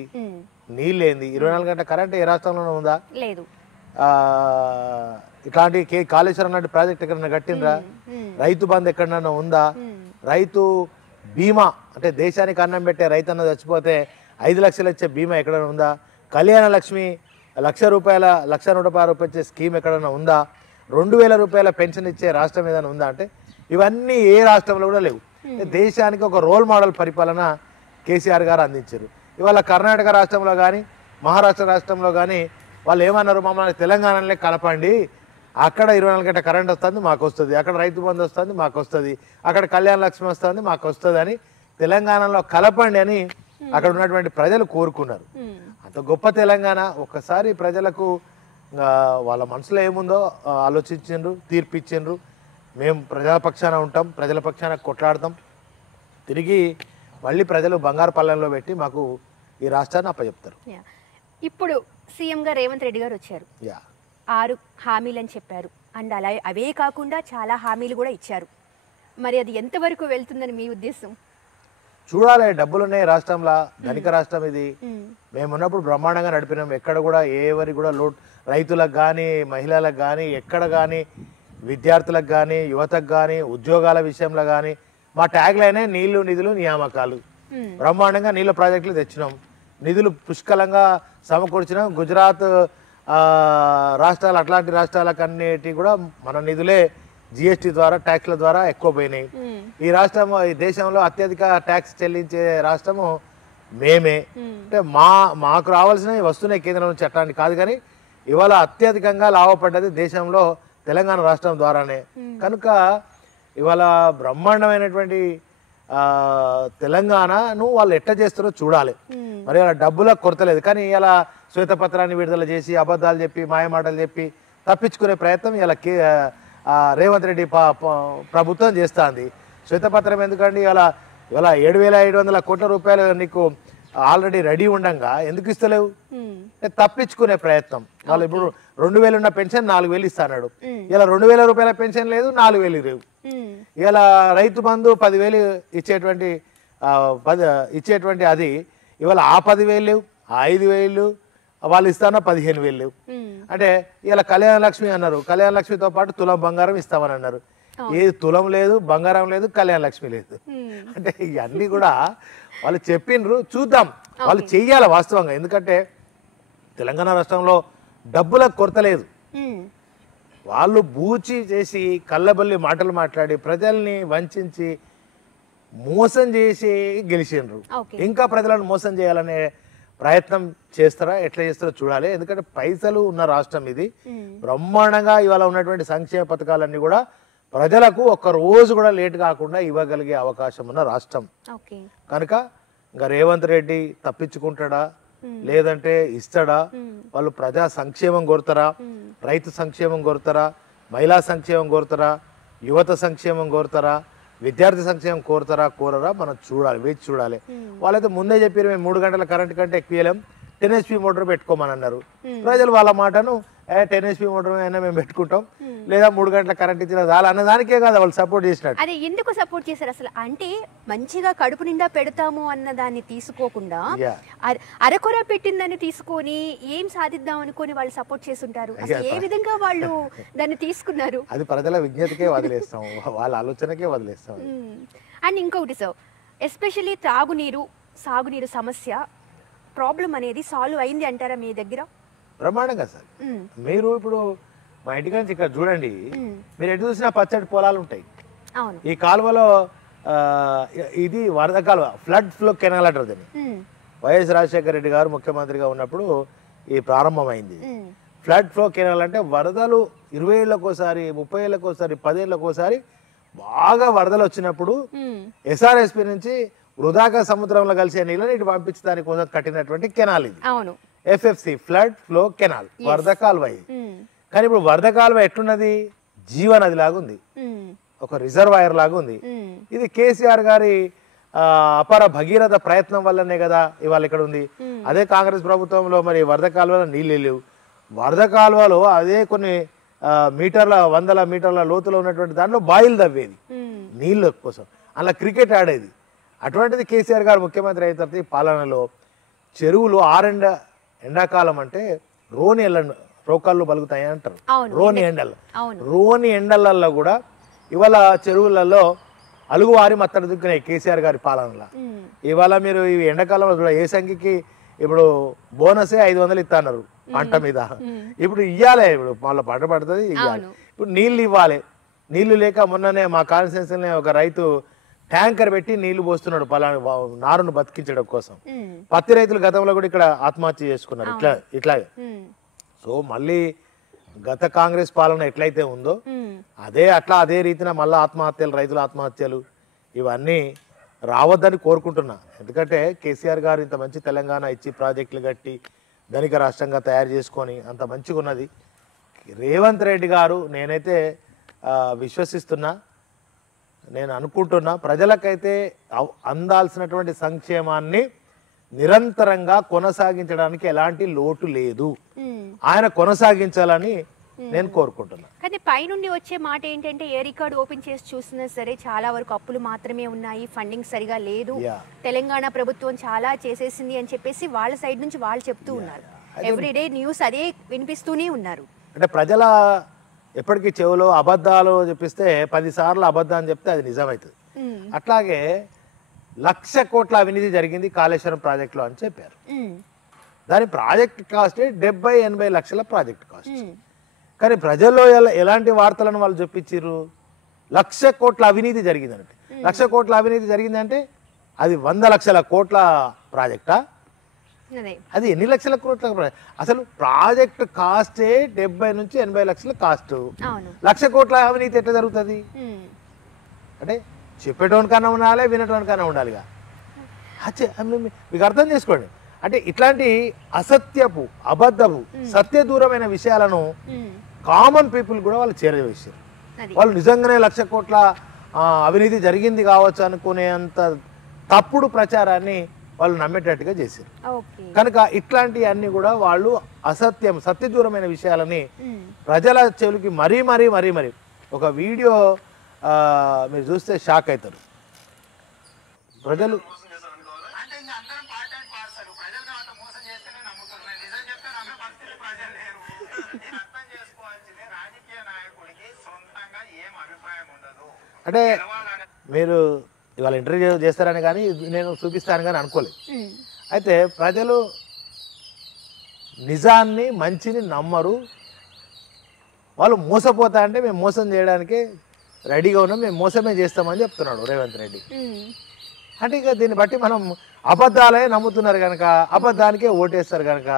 నీళ్ళు ఏంది, 24 గంటల కరెంట్ ఏ రాష్ట్రంలోనే ఉందా? లేదు. ఇట్లాంటి కాళేశ్వరం లాంటి ప్రాజెక్ట్ ఎక్కడన్నా కట్టినరా? రైతు బంధు ఎక్కడన్నా ఉందా? రైతు బీమా అంటే దేశానికి అన్నం పెట్టే రైతన్న చచ్చిపోతే 5 లక్షలు ఇచ్చే బీమా ఎక్కడైనా ఉందా? కళ్యాణ లక్ష్మి ₹1,00,000 ₹1,160 ఇచ్చే స్కీమ్ ఎక్కడైనా ఉందా? 2,000 రూపాయల పెన్షన్ ఇచ్చే రాష్ట్రం ఏదైనా ఉందా అంటే ఇవన్నీ ఏ రాష్ట్రంలో కూడా లేవు. దేశానికి ఒక రోల్ మోడల్ పరిపాలన కేసీఆర్ గారు అందించారు. ఇవాళ కర్ణాటక రాష్ట్రంలో కానీ మహారాష్ట్ర రాష్ట్రంలో కానీ వాళ్ళు ఏమన్నారు, మమ్మల్ని తెలంగాణలో కలపండి, అక్కడ 24 గంటల కరెంట్ వస్తుంది మాకు వస్తుంది, అక్కడ రైతు బంధు వస్తుంది మాకు వస్తుంది, అక్కడ కళ్యాణ లక్ష్మి వస్తుంది మాకు వస్తుంది అని తెలంగాణలో కలపండి అని అక్కడ ఉన్నటువంటి ప్రజలు కోరుకున్నారు. అంత గొప్ప తెలంగాణ ఒక్కసారి ప్రజలకు వాళ్ళ మనసులో ఏముందో ఆలోచించిండ్రు, తీర్పిచ్చిండ్రు. మేము ప్రజల పక్షాన ఉంటాం, ప్రజల పక్షాన కొట్లాడతాం, తిరిగి మళ్ళీ ప్రజలు బంగారు పళ్ళెంలో పెట్టి మాకు ఈ రాష్ట్రాన్ని అప్పచెప్తారు. ఇప్పుడు సీఎంగా రేవంత్ రెడ్డి గారు వచ్చారు, 6 హామీలు అని చెప్పారు. అండ్ అలా అవే కాకుండా చాలా హామీలు కూడా ఇచ్చారు. మరి అది ఎంతవరకు వెళ్తుందని మీ ఉద్దేశం? చూడాలి. డబ్బులున్నాయి రాష్ట్రంలో, ధనిక రాష్ట్రం ఇది. మేమున్నప్పుడు బ్రహ్మాండంగా నడిపినాం. ఎక్కడ కూడా ఎవరి కూడా లోటు, రైతులకు కానీ మహిళలకు కానీ ఎక్కడ కానీ విద్యార్థులకు కానీ యువతకు కానీ ఉద్యోగాల విషయంలో కానీ మా ట్యాగ్ లైనే నీళ్లు నిధులు నియామకాలు. బ్రహ్మాండంగా నీళ్ళ ప్రాజెక్టులు తెచ్చినాం, నిధులు పుష్కలంగా సమకూర్చినాం. గుజరాత్ రాష్ట్రాలు అట్లాంటి రాష్ట్రాలకన్నిటి కూడా మన నిధులే జిఎస్టీ ద్వారా ట్యాక్స్ల ద్వారా ఎక్కువ పోయినాయి. ఈ రాష్ట్రం ఈ దేశంలో అత్యధిక ట్యాక్స్ చెల్లించే రాష్ట్రము మేమే. అంటే మాకు రావాల్సినవి వస్తున్నాయి కేంద్రం నుంచి, అట్లాంటి కాదు. కానీ ఇవాళ అత్యధికంగా లాభపడ్డది దేశంలో తెలంగాణ రాష్ట్రం ద్వారానే. కనుక ఇవాళ బ్రహ్మాండమైనటువంటి తెలంగాణను వాళ్ళు ఎట్లా చేస్తారో చూడాలి. మరి అలా డబ్బులకు కొరత లేదు, కానీ ఇలా శ్వేతపత్రాన్ని విడుదల చేసి అబద్ధాలు చెప్పి మాయమాటలు చెప్పి తప్పించుకునే ప్రయత్నం ఇలా రేవంత్ రెడ్డి ప్రభుత్వం చేస్తుంది. శ్వేతపత్రం ఎందుకండి, ఇవాళ 7,500 కోట్ల రూపాయలు నీకు ఆల్రెడీ రెడీ ఉండగా ఎందుకు ఇస్తలేవు? తప్పించుకునే ప్రయత్నం. వాళ్ళు ఇప్పుడు 2,000 ఉన్న పెన్షన్ 4,000 ఇస్తాడు. ఇలా 2,000 రూపాయల పెన్షన్ లేదు, 4,000 లేవు. ఇలా రైతు బంధు 10,000 ఇచ్చేటువంటి అది ఇవాళ ఆ 10,000 లేవు, ఆ 5,000 వాళ్ళు ఇస్తానో 15,000 లేవు. అంటే ఇలా కళ్యాణ లక్ష్మి అన్నారు, కళ్యాణ లక్ష్మితో పాటు తులం బంగారం ఇస్తామని అన్నారు. ఏది తులం లేదు, బంగారం లేదు, కళ్యాణ లక్ష్మి లేదు. అంటే ఇవన్నీ కూడా వాళ్ళు చెప్పిండ్రు, చూద్దాం వాళ్ళు చెయ్యాలి వాస్తవంగా. ఎందుకంటే తెలంగాణ రాష్ట్రంలో డబ్బులకు కొరత లేదు. వాళ్ళు బూచి చేసి కళ్ళబల్లి మాటలు మాట్లాడి ప్రజల్ని వంచి మోసం చేసి గెలిచిండ్రు. ఇంకా ప్రజలను మోసం చేయాలనే ప్రయత్నం చేస్తారా, ఎట్లా చేస్తారో చూడాలి. ఎందుకంటే పైసలు ఉన్న రాష్ట్రం ఇది. బ్రహ్మాండంగా ఇవాళ ఉన్నటువంటి సంక్షేమ పథకాలన్నీ కూడా ప్రజలకు ఒక్క రోజు కూడా లేట్ కాకుండా ఇవ్వగలిగే అవకాశం ఉన్న రాష్ట్రం. కనుక ఇంకా రేవంత్ రెడ్డి తప్పించుకుంటాడా లేదంటే ఇస్తాడా? వాళ్ళు ప్రజా సంక్షేమం కోరుతారా, రైతు సంక్షేమం కోరుతారా, మహిళా సంక్షేమం కోరుతారా, యువత సంక్షేమం కోరుతారా, విద్యార్థి సంక్షేమం కోరుతారా కోరరా మనం చూడాలి, వేచి చూడాలి. వాళ్ళైతే ముందే చెప్పారు మేము 3 గంటల కరెంట్ కంటే ఎక్కువ 10 HP మోటార్ పెట్టుకోమని అన్నారు. ప్రజలు వాళ్ళ మాటను 10 HP మోటార్ అయినా మేము పెట్టుకుంటాం, లేదా 3 గంటల కరెంట్ ఇచ్చిన చాలా అన్నదానికే కదా వాళ్ళు సపోర్ట్ చేసినట్టు. అదే ఎందుకు సపోర్ట్ చేశారు అసలు అంటే మంచిగా కడుపు నిండా పెడతాము అన్న దాన్ని తీసుకోకుండా అరకొర పెట్టిందని తీసుకొని ఏం సాధిద్దాం అనుకొని వాళ్ళు సపోర్ట్ చేస్తుంటారు. ఏ విధంగా వాళ్ళు దాన్ని తీసుకున్నారు? అది ప్రజల విజ్ఞతకే వదిలేస్తాం, వాళ్ళ ఆలోచనకే వదిలేస్తాం. అండ్ ఇంకొకటి సార్, ఎస్పెషల్లీ తాగునీరు సాగునీరు సమస్య ప్రాబ్లం అనేది సాల్వ్ అయింది అంటారా మీ దగ్గర? బ్రహ్మాండంగా సార్. మీరు ఇప్పుడు మా ఇంటికి నుంచి ఇక్కడ చూడండి, మీరు ఎటు చూసినా పచ్చడి పొలాలు ఉంటాయి. ఈ కాలువలో ఇది వరద కాలువ, ఫ్లడ్ ఫ్లో కెనాల్ అంటారు దీన్ని. వైఎస్ రాజశేఖర రెడ్డి గారు ముఖ్యమంత్రిగా ఉన్నప్పుడు ఈ ప్రారంభమైంది. ఫ్లడ్ ఫ్లో కెనాల్ అంటే వరదలు 20 ఏళ్ళకోసారి 30 ఏళ్ళకోసారి 10 ఏళ్ళకోసారి బాగా వరదలు వచ్చినప్పుడు SRSP నుంచి వృధాగా సముద్రంలో కలిసే నీళ్ళని ఇటు పంపించడానికి కోసం కట్టినటువంటి కెనాల్ ఇది. FFC ఫ్లడ్ ఫ్లో కెనాల్, వరద కాలువ ఇది. కానీ ఇప్పుడు వరద కాలువ ఎట్లున్నది? జీవనది లాగా ఉంది, ఒక రిజర్వాయర్ లాగా ఉంది. ఇది కేసీఆర్ గారి అపర భగీరథ ప్రయత్నం వల్లనే కదా ఇవాళ ఇక్కడ ఉంది. అదే కాంగ్రెస్ ప్రభుత్వంలో మరి వరద కాలువలో నీళ్ళు లేవు. వరద కాలువలో అదే కొన్ని వందల మీటర్ల లోతులో ఉన్నటువంటి దాంట్లో బాయిలు తవ్వేది నీళ్ళ కోసం, అలా క్రికెట్ ఆడేది. అటువంటిది కేసీఆర్ గారు ముఖ్యమంత్రి అయిన తర్వాత పాలనలో చెరువులు ఎండాకాలం అంటే రోకళ్ళు బలుగుతాయి అంటారు. అవును. రోని ఎండలు, అవును. రోని ఎండలలో కూడా ఇవాళ చెరువులలో అలుగువారి మత్తడి దుక్కున్నాయి కేసీఆర్ గారి పాలనలో. ఇవాళ మీరు ఈ ఎండాకాలంలో కూడా ఏ సంఖ్యకి ఇప్పుడు బోనసే 500 ఇస్తున్నారు పంట మీద. ఇప్పుడు ఇవ్వాలి, ఇప్పుడు మళ్ళీ పంట పడుతుంది ఇవ్వాలి. ఇప్పుడు నీళ్ళు ఇవ్వాలి. నీళ్లు లేక మొన్ననే మా కాన్స్టిట్యూన్సీలో ఒక రైతు ట్యాంకర్ పెట్టి నీళ్లు పోస్తున్నాడు నారును బతికించడం కోసం. పత్తి రైతులు గతంలో కూడా ఇక్కడ ఆత్మహత్య చేసుకున్నారు ఇట్లాగే. సో మళ్ళీ గత కాంగ్రెస్ పాలన ఎట్లయితే ఉందో అదే రీతిన మళ్ళీ ఆత్మహత్యలు, రైతుల ఆత్మహత్యలు ఇవన్నీ రావద్దని కోరుకుంటున్నా. ఎందుకంటే కేసీఆర్ గారు ఇంత మంచి తెలంగాణ ఇచ్చి ప్రాజెక్టులు కట్టి ధనిక రాష్ట్రంగా తయారు చేసుకొని అంత మంచిగా ఉన్నది. రేవంత్ రెడ్డి గారు నేనైతే విశ్వసిస్తున్నా, నేను అనుకుంటున్నా ప్రజలకైతే అందాల్సినటువంటి సంక్షేమాన్ని నిరంతరంగా కొనసాగించడానికి ఎలాంటి లోటు లేదు. ఆయన కొనసాగించాలని నేను కోరుకుంటున్నా. కానీ పైనుండి వచ్చే మాట ఏంటంటే ఏ రికార్డు ఓపెన్ చేసి చూసినా సరే చాలా వరకు అప్పులు మాత్రమే ఉన్నాయి, ఫండింగ్ సరిగా లేదు, తెలంగాణ ప్రభుత్వం చాలా చేసేసింది అని చెప్పేసి వాళ్ళ సైడ్ నుంచి వాళ్ళు చెప్తూ ఉన్నారు. ఎవ్రీడే న్యూస్ అదే వినిపిస్తూనే ఉన్నారు. అంటే ప్రజల ఎప్పటికీ చెవులో అబద్ధాలు చెప్పిస్తే 10 సార్లు అబద్ధాన్ని చెప్తే అది నిజమవుతుంది. అట్లాగే 1,00,000 కోట్ల అవినీతి జరిగింది కాళేశ్వరం ప్రాజెక్టులో అని చెప్పారు. దాని ప్రాజెక్ట్ కాస్ట్ 70-80 లక్షల ప్రాజెక్ట్ కాస్ట్. కానీ ప్రజల్లో ఎలాంటి వార్తలను వాళ్ళు చెప్పించారు? 1,00,000 కోట్ల అవినీతి జరిగిందంటే 1,00,000 కోట్ల అవినీతి జరిగిందంటే అది 100 లక్షల కోట్ల ప్రాజెక్టా? అది ఎన్ని లక్షల కోట్ల? అసలు ప్రాజెక్ట్ కాస్టే 70-80 లక్షల కాస్ట్. 1,00,000 కోట్ల అవినీతి ఎట్లా జరుగుతుంది? అంటే చెప్పేటోనికన్నా ఉండాలి, వినటోనికన్నా ఉండాలిగా. మీకు అర్థం చేసుకోండి. అంటే ఇట్లాంటి అసత్యపు, అబద్ధపు, సత్య దూరమైన విషయాలను కామన్ పీపుల్ కూడా వాళ్ళు చేరవేశారు. వాళ్ళు నిజంగానే 1,00,000 కోట్ల అవినీతి జరిగింది కావచ్చు అనుకునేంత తప్పుడు ప్రచారాన్ని వాళ్ళు నమ్మేటట్టుగా చేశారు. కనుక ఇట్లాంటివన్నీ కూడా వాళ్ళు అసత్యం, సత్య దూరమైన విషయాలని ప్రజల చెవులకి మరీ మరీ మరీ మరీ ఒక వీడియో మీరు చూస్తే షాక్ అవుతారు ప్రజలు. అంటే మీరు ఇవాళ ఇంటర్వ్యూ చేస్తారని కానీ నేను చూపిస్తాను కానీ అనుకోలేదు. అయితే ప్రజలు నిజాన్ని, మంచిని నమ్మరు. వాళ్ళు మోసపోతా అంటే మేము మోసం చేయడానికి రెడీగా ఉన్నాం, మేము మోసమే చేస్తామని చెప్తున్నాడు రేవంత్ రెడ్డి. అంటే ఇక దీన్ని బట్టి మనం అబద్ధాలే నమ్ముతున్నారు కనుక, అబద్ధానికే ఓటేస్తారు కనుక,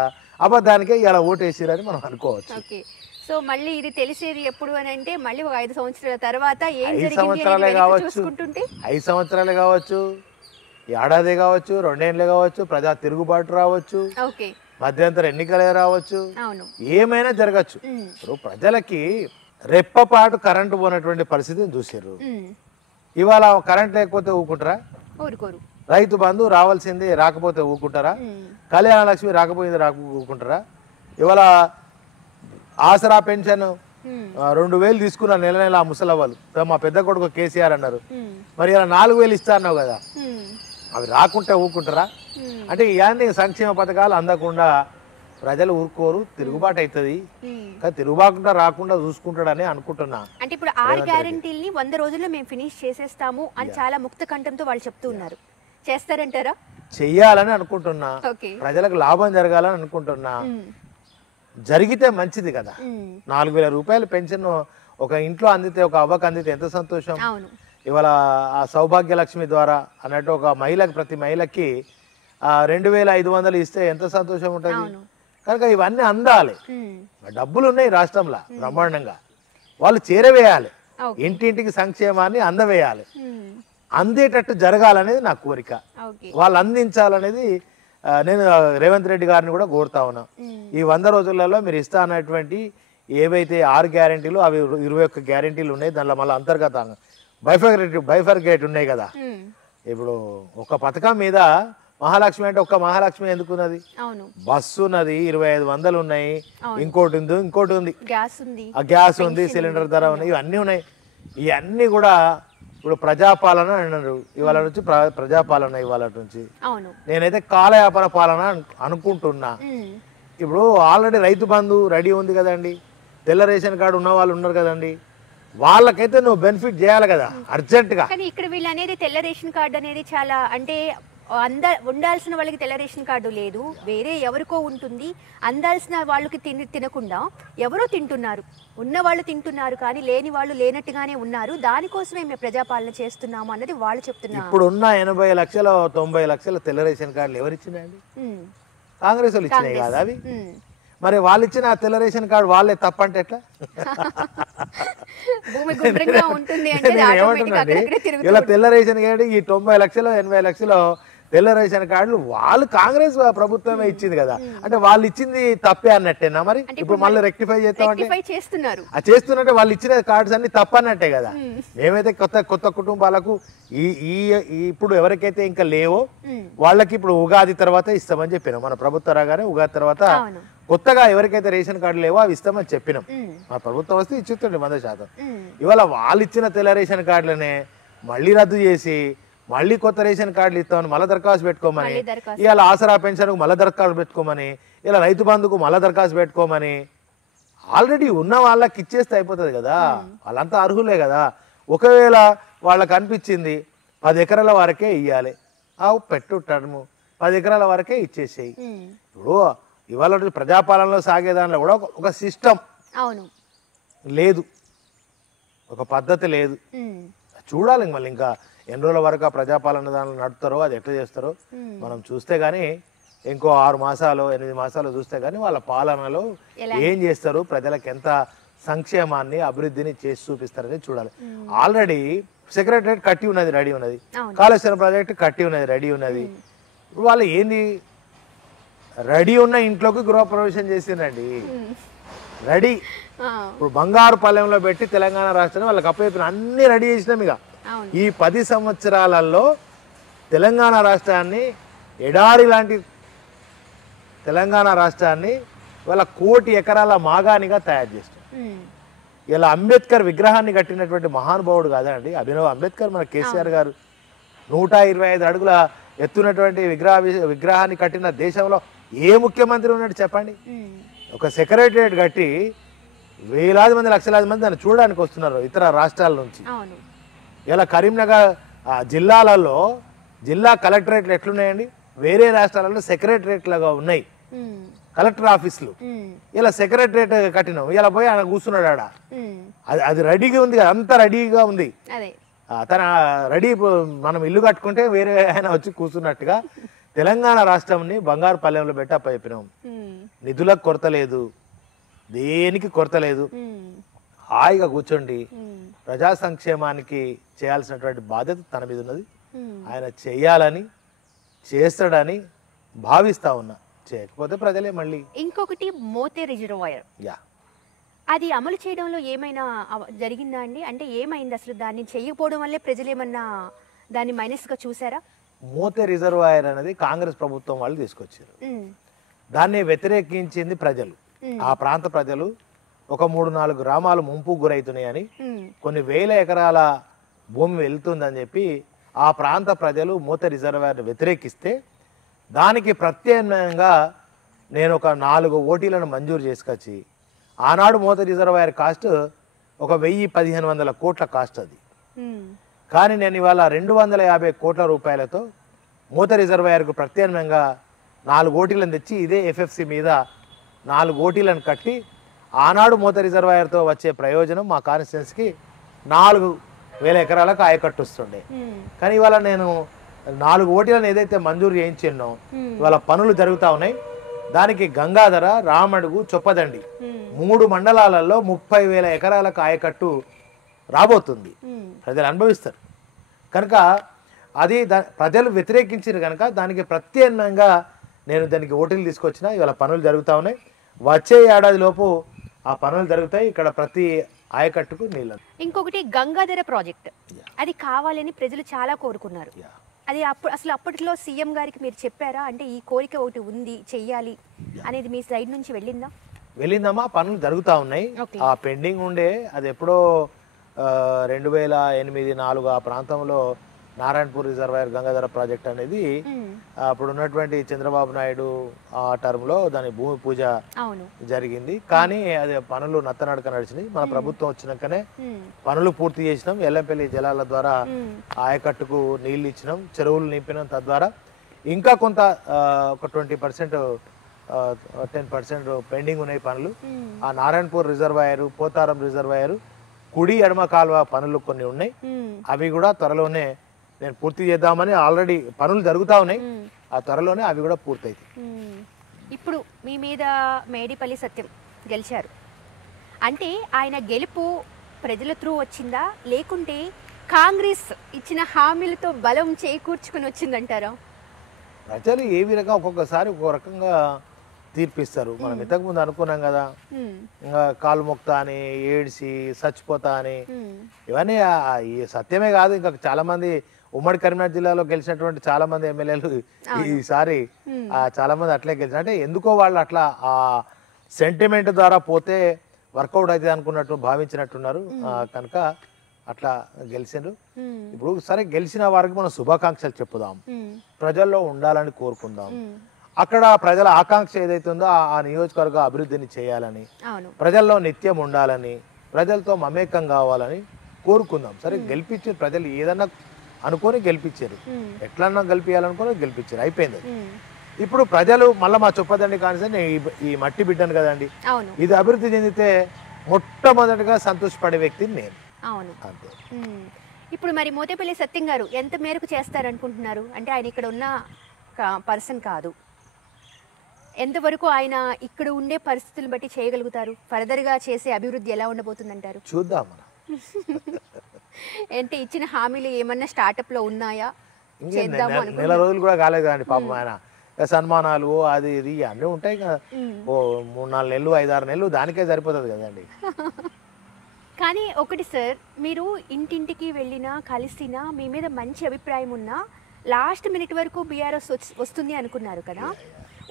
అబద్ధానికే ఇలా ఓటేసారని మనం అనుకోవచ్చు. సో మళ్ళీ ఇది తెలిసేది ఎప్పుడు అని అంటే మళ్ళీ ఒక 5 సంవత్సరాల తర్వాత 5 సంవత్సరాలే కావచ్చు, 5 సంవత్సరాలే కావచ్చు, ఏడాది కావచ్చు, 2 ఏళ్ళే కావచ్చు, ప్రజా తిరుగుబాటు రావచ్చు, మధ్యంతర ఎన్నికలే రావచ్చు, ఏమైనా జరగచ్చు. ఇప్పుడు ప్రజలకి రెప్పపాటు కరెంటు పోయినటువంటి పరిస్థితిని చూసారు. ఇవాళ కరెంట్ లేకపోతే ఊరుకుంటారా? ఊరుకోరు. రైతు బంధు రావాల్సింది రాకపోతే ఊరుకుంటారా? కళ్యాణ లక్ష్మి రాకపోయింది ఊరుకుంటారా? ఇవాళ ఆసరా పెన్షన్ 2,000 తీసుకున్నారు నెల నెల ఆ ముసలవ్వలు. మా పెద్ద కొడుకు కేసీఆర్ అన్నారు, మరి ఇలా 4,000 ఇస్తా అన్నావు కదా, అవి రాకుంటే ఊరుకుంటారా? అంటే ఇవన్నీ సంక్షేమ పథకాలు అందకుండా ప్రజలు ఊరుకోరు, తిరుగుబాటు అవుతుంది. కానీ తిరుగుబాటు రాకుండా చూసుకుంటాడని అనుకుంటున్నా. అంటే ఇప్పుడు 6 గ్యారెంటీల్ని 100 రోజుల్లో మేము ఫినిష్ చేసేస్తాము అని చాలా ముక్త కంఠంతో వాళ్ళు చెప్తూ ఉన్నారు. చేస్తారంటారా? చెయ్యాలని అనుకుంటున్నా, ప్రజలకు లాభం జరగాలని అనుకుంటున్నా. జరిగితే మంచిది కదా. 4,000 రూపాయల పెన్షన్ ఒక ఇంట్లో అందితే, ఒక అవ్వకు అందితే ఎంత సంతోషం. ఇవాళ ఆ సౌభాగ్య లక్ష్మి ద్వారా అన్నట్టు ఒక మహిళకి, ప్రతి మహిళకి 2,500 ఇస్తే ఎంత సంతోషం ఉంటుంది. కనుక ఇవన్నీ అందాలి. డబ్బులు ఉన్నాయి రాష్ట్రంలో బ్రహ్మాండంగా, వాళ్ళు చేరవేయాలి, ఇంటింటికి సంక్షేమాన్ని అందవేయాలి. అందేటట్టు జరగాలనేది నా కోరిక. వాళ్ళు అందించాలనేది నేను రేవంత్ రెడ్డి గారిని కూడా కోరుతా ఉన్నా. ఈ 100 రోజులలో మీరు ఇస్తా అన్నటువంటి ఏవైతే 6 గ్యారెంటీలు, అవి 21 గ్యారెంటీలు ఉన్నాయి. దానిలో మళ్ళీ అంతర్గతంగా బైఫర్గేట్ ఉన్నాయి కదా. ఇప్పుడు ఒక పథకం మీద మహాలక్ష్మి అంటే ఒక్క మహాలక్ష్మి ఎందుకున్నది? బస్సు ఉన్నది, 2,500 ఉన్నాయి, ఇంకోటి ఉంది, ఆ గ్యాస్ ఉంది, సిలిండర్ ధర ఉన్నాయి, ఇవన్నీ ఉన్నాయి. ఇవన్నీ కూడా ఇప్పుడు ప్రజాపాలన అన్నారు. ఇవాళ నుంచి ప్రజాపాలన, ఇవాళ నుంచి నేనైతే కాలయాపన పాలన అనుకుంటున్నా. ఇప్పుడు ఆల్రెడీ రైతు బంధు రెడీ ఉంది కదండి, తెల్ల రేషన్ కార్డు ఉన్న వాళ్ళు ఉన్నారు కదండి, వాళ్ళకైతే నువ్వు బెనిఫిట్ చేయాలి కదా అర్జెంటుగా. కానీ ఇక్కడ వీళ్ళు అనేది తెల్ల రేషన్ కార్డు అనేది చాలా అంటే ఉండాల్సిన వాళ్ళకి తెల్ల రేషన్ కార్డు లేదు, వేరే ఎవరికో ఉంటుంది. అందాల్సిన వాళ్ళకి తినకుండా ఎవరో తింటున్నారు, ఉన్న వాళ్ళు తింటున్నారు కానీ లేని వాళ్ళు లేనట్టుగానే ఉన్నారు. దానికోసమే మేము ప్రజాపాలన చేస్తున్నాము అన్నది వాళ్ళు చెప్తున్నారు. ఇప్పుడు ఉన్న 80 లక్షల 90 లక్షల తెల్ల రేషన్ కార్డులు ఎవరు ఇచ్చినాయండి? కాంగ్రెస్ వాళ్ళు ఇచ్చినాయి కదా అవి. మరి వాళ్ళు ఇచ్చిన తెల్ల రేషన్ కార్డు వాళ్ళే తప్పంటే ఎట్లా? భూమి గుండ్రంగా ఉంటుంది అంటే ఇలా తెల్ల రేషన్ కార్డు ఈ 90 లక్షలు 80 లక్షలు తెల్ల రేషన్ కార్డులు వాళ్ళు కాంగ్రెస్ ప్రభుత్వమే ఇచ్చింది కదా, అంటే వాళ్ళు ఇచ్చింది తప్పే అన్నట్టేనా? మరి ఇప్పుడు మళ్ళీ రెక్టిఫై చేస్తున్నారు. చేస్తున్నట్టే వాళ్ళు ఇచ్చిన కార్డ్స్ అన్ని తప్పన్నట్టే కదా. మేమైతే కొత్త కొత్త కుటుంబాలకు ఇప్పుడు ఎవరికైతే ఇంకా లేవో వాళ్ళకి ఇప్పుడు ఉగాది తర్వాత ఇస్తామని చెప్పినాం. మన ప్రభుత్వం రాగానే ఉగాది తర్వాత కొత్తగా ఎవరికైతే రేషన్ కార్డు లేవో అవి ఇస్తామని చెప్పినాం. మా ప్రభుత్వం వస్తే ఇచ్చిస్తుండే 100%. ఇవాళ వాళ్ళు ఇచ్చిన తెల్ల రేషన్ కార్డులనే మళ్ళీ రద్దు చేసి మళ్ళీ కొత్త రేషన్ కార్డులు ఇస్తామని మళ్ళీ దరఖాస్తు పెట్టుకోమని, ఇవాళ ఆసరా పెన్షన్కు మళ్ళీ దరఖాస్తు పెట్టుకోమని, ఇలా రైతు బంధుకు మళ్ళీ దరఖాస్తు పెట్టుకోమని, ఆల్రెడీ ఉన్న వాళ్ళకి ఇచ్చేస్తే అయిపోతుంది కదా, వాళ్ళంతా అర్హులే కదా. ఒకవేళ వాళ్ళకి అనిపించింది 10 ఎకరాల వరకే ఇవ్వాలి, పెట్టు టర్ము 10 ఎకరాల వరకే ఇచ్చేసేయి. ఇప్పుడు ఇవాళ ప్రజాపాలనలో సాగే దానిలో కూడా ఒక సిస్టమ్ లేదు, ఒక పద్ధతి లేదు. చూడాలి మళ్ళీ ఇంకా ఎన్ని రోజుల వరకు ఆ ప్రజాపాలన దానిలో నడుపుతారో, అది ఎట్లా చేస్తారో మనం చూస్తే గానీ, ఇంకో 6 మాసాలు 8 మాసాలు చూస్తే గానీ వాళ్ళ పాలనలో ఏం చేస్తారు, ప్రజలకు ఎంత సంక్షేమాన్ని అభివృద్ధిని చేసి చూపిస్తారని చూడాలి. ఆల్రెడీ సెక్రటరేట్ కట్టి ఉన్నది, రెడీ ఉన్నది. కాళేశ్వరం ప్రాజెక్ట్ కట్టి ఉన్నది, రెడీ ఉన్నది. ఇప్పుడు వాళ్ళు ఏంది రెడీ ఉన్న ఇంట్లోకి గృహప్రవేశం చేసిందండి, రెడీ. ఇప్పుడు బంగారు పల్లెంలో పెట్టి తెలంగాణ రాష్ట్రాన్ని వాళ్ళకి అప్పచెప్పిన అన్ని రెడీ చేసినాం. ఇక ఈ 10 సంవత్సరాలలో తెలంగాణ రాష్ట్రాన్ని ఎడారి లాంటి తెలంగాణ రాష్ట్రాన్ని వాళ్ళ 1 కోటి ఎకరాల మాగానిగా తయారు చేస్తాం. ఇలా అంబేద్కర్ విగ్రహాన్ని కట్టినటువంటి మహానుభావుడు కాదండి అభినవ్ అంబేద్కర్. మన కేసీఆర్ గారు 125 అడుగుల ఎత్తున్నటువంటి విగ్రహాన్ని కట్టిన దేశంలో ఏ ముఖ్యమంత్రి ఉన్నట్టు చెప్పండి? ఒక సెక్రటరియట్ కట్టి వేలాది మంది లక్షలాది మంది దాన్ని చూడడానికి వస్తున్నారు ఇతర రాష్ట్రాల నుంచి. ఇలా కరీంనగర్ జిల్లాలలో జిల్లా కలెక్టరేట్లు ఎట్లున్నాయండి? వేరే రాష్ట్రాలలో సెక్రటరేట్ లాగా ఉన్నాయి కలెక్టర్ ఆఫీసులు. ఇలా సెక్రటరేట్ కట్టినాం, ఇలా పోయి ఆయన కూర్చున్నాడు ఆడ. అది రెడీగా ఉంది కదా, అంతా రెడీగా ఉంది. తన రెడీ మనం ఇల్లు కట్టుకుంటే వేరే ఆయన వచ్చి కూర్చున్నట్టుగా తెలంగాణ రాష్ట్రాన్ని బంగారు పల్లెంలో పెట్టి అప్పచెప్పినాం. నిధులకు కొరత లేదు, దేనికి కొరత లేదు. హాయిగా కూర్చోండి. ప్రజా సంక్షేమానికి చేయాల్సినటువంటి బాధ్యత తన మీద ఉన్నది. ఆయన చేయాలని చేస్తాడని భావిస్తా ఉన్నా. చేయకపోతే ప్రజలే మళ్ళీ. ఇంకొకటి మోతే రిజర్వాయర్, అది అమలు చేయడంలో ఏమైనా జరిగిందా అండి? అంటే ఏమైంది అసలు? దాన్ని చేయకపోవడం వల్లే ప్రజలు ఏమన్నా దాన్ని మైనస్ గా చూసారా? మోతే రిజర్వాయర్ అనేది కాంగ్రెస్ ప్రభుత్వం వాళ్ళు తీసుకొచ్చారు. దాన్ని వ్యతిరేకించింది ప్రజలు. ఆ ప్రాంత ప్రజలు ఒక 3-4 గ్రామాలు ముంపు గురవుతున్నాయని, కొన్ని వేల ఎకరాల భూమి వెళ్తుందని చెప్పి ఆ ప్రాంత ప్రజలు మోతే రిజర్వాయర్ని వ్యతిరేకిస్తే దానికి ప్రత్యామ్నాయంగా నేను ఒక 4 ఓటీలను మంజూరు చేసుకొచ్చి, ఆనాడు మోతే రిజర్వాయర్ కాస్ట్ ఒక 1000-1500 కోట్ల కాస్ట్ అది. కానీ నేను ఇవాళ 250 కోట్ల రూపాయలతో మోతే రిజర్వాయర్కు ప్రత్యామ్నాయంగా 4 ఓటీలను తెచ్చి ఇదే ఎఫ్ఎఫ్సి మీద 4 ఓటీలను కట్టి, ఆనాడు మోతే రిజర్వాయర్తో వచ్చే ప్రయోజనం మా కాన్స్టిట్యున్సీకి 4000 ఎకరాలకు ఆయకట్టుస్తుండే. కానీ ఇవాళ నేను 4 ఓటీలను ఏదైతే మంజూరు చేయించినో ఇవాళ పనులు జరుగుతూ ఉన్నాయి. దానికి గంగాధర, రామడుగు, చొప్పదండి 3 మండలాలలో 30,000 ఎకరాలకు ఆయకట్టు రాబోతుంది. ప్రజలు అనుభవిస్తారు కనుక అది ప్రజలు వ్యతిరేకించారు కనుక దానికి ప్రత్యామ్నాయంగా నేను దానికి ఓటీలు తీసుకొచ్చిన. ఇవాళ పనులు జరుగుతూ ఉన్నాయి. వచ్చే ఏడాది లోపు ఆ పనులు జరుగుతాయి. ఇక్కడ ప్రతి ఆయకట్టుకు నీళ్ళు. ఇంకొకటి గంగాధర ప్రాజెక్ట్, అది కావాలని ప్రజలు చాలా కోరుకున్నారు. అది అసలు అప్పట్లో సీఎం గారికి మీరు చెప్పారా? అంటే ఈ కోరిక ఒకటి ఉంది చెయ్యాలి అనేది మీ సైడ్ నుంచి వెళ్ళిందమ్మా? పనులు జరుగుతూ ఉన్నాయి. ఆ పెండింగ్ ఉండే అది ఎప్పుడో 2008-2004 ఆ ప్రాంతంలో నారాయణపూర్ రిజర్వాయర్ గంగాధర ప్రాజెక్ట్ అనేది అప్పుడు ఉన్నటువంటి చంద్రబాబు నాయుడు ఆ టర్మ్లో దాని భూమి పూజ జరిగింది. కానీ అది పనులు నత్తనడక నడిచినాయి. మన ప్రభుత్వం వచ్చినాకనే పనులు పూర్తి చేసినాం. ఎల్లంపల్లి జలాల ద్వారా ఆయకట్టుకు నీళ్లు ఇచ్చినాం, చెరువులు నింపినాం. తద్వారా ఇంకా కొంత ఒక 20% 10% పెండింగ్ ఉన్నాయి పనులు. ఆ నారాయణపూర్ రిజర్వాయర్, పోతారం రిజర్వాయర్, కుడి ఎడమ కాలువ పనులు కొన్ని ఉన్నాయి. అవి కూడా త్వరలోనే నేను పూర్తి చేద్దామని ఆల్రెడీ పనులు జరుగుతూ ఉన్నాయి. ఆ త్వరలోనే అవి కూడా పూర్తయితాయి. ఇప్పుడు మీ మీద మేడిపల్లి సత్యం గెలిచారు అంటే ఆయన గెలుపు ప్రజల త్రూ వచ్చిందా, లేకుంటే కాంగ్రెస్ ఇచ్చిన హామీలతో బలం చేకూర్చుకుని వచ్చిందంటారా? ప్రజలు ఏ విధంగా ఒక్కొక్కసారి ఒక్కొక్క రకంగా తీర్పిస్తారు. మనం ఇంతకుముందు అనుకున్నాం కదా, ఇంకా కాలు మొక్తా అని, ఏడ్చి చచ్చిపోతా అని. ఇవన్నీ ఈ సత్యమే కాదు, ఇంకా చాలా మంది ఉమ్మడి కరీంనగర్ జిల్లాలో గెలిచినటువంటి చాలా మంది ఎమ్మెల్యేలు ఈసారి చాలా మంది అట్లే గెలిచారు. అంటే ఎందుకో వాళ్ళు అట్లా ఆ సెంటిమెంట్ ద్వారా పోతే వర్కౌట్ అవుతుంది అనుకున్నట్టు భావించినట్టున్నారు. కనుక అట్లా గెలిచిండ్రు. ఇప్పుడు సరే, గెలిచిన వారికి మనం శుభాకాంక్షలు చెప్పుదాం, ప్రజల్లో ఉండాలని కోరుకుందాం. అక్కడ ప్రజల ఆకాంక్ష ఏదైతే ఉందో ఆ నియోజకవర్గ అభివృద్ధిని చేయాలని, ప్రజల్లో నిత్యం ఉండాలని, ప్రజలతో మమేకం కావాలని కోరుకుందాం. సరే, గెలిపించి ప్రజలు ఏదన్నా అనుకొని గెలిపించారు, ఎట్లన్నా గెలిపించాలనుకొని గెలిపించారు, అయిపోయింది. ఇప్పుడు ప్రజలు మళ్ళీ మా చొప్పదండి కానీ ఈ మట్టి బిడ్డను కదండి, ఇది అభివృద్ధి చెందితే మొట్టమొదటిగా సంతోషపడే వ్యక్తిని నేను. అవును, అంతే. ఇప్పుడు మరి మోతేపల్లి సత్యం గారు ఎంత మేరకు చేస్తారనుకుంటున్నారు? అంటే ఆయన ఇక్కడ ఉన్న పర్సన్ కాదు, ఎంతవరకు ఆయన ఇక్కడ ఉండే పరిస్థితులను బట్టి చేయగలుగుతారు? ఫర్దర్గా చేసే అభివృద్ధి ఎలా ఉండబోతుందంటారు? చూద్దాం. అంటే ఇచ్చిన హామీలు ఏమన్నా స్టార్టప్లో ఉన్నాయా? నెల రోజులు కూడా కాలేదు కదండి పాపం. ఆయన సన్మానాలు అది ఇది అన్నీ ఉంటాయి కదా, ఓ 3-4 నెలలు 5-6 నెలలు దానికే సరిపోతుంది కదండి. కానీ ఒకటి సార్, మీరు ఇంటింటికి వెళ్ళినా కలిసినా మీ మీద మంచి అభిప్రాయం ఉన్నా లాస్ట్ మినిట్ వరకు బీఆర్ఎస్ వస్తుంది అనుకున్నారు కదా.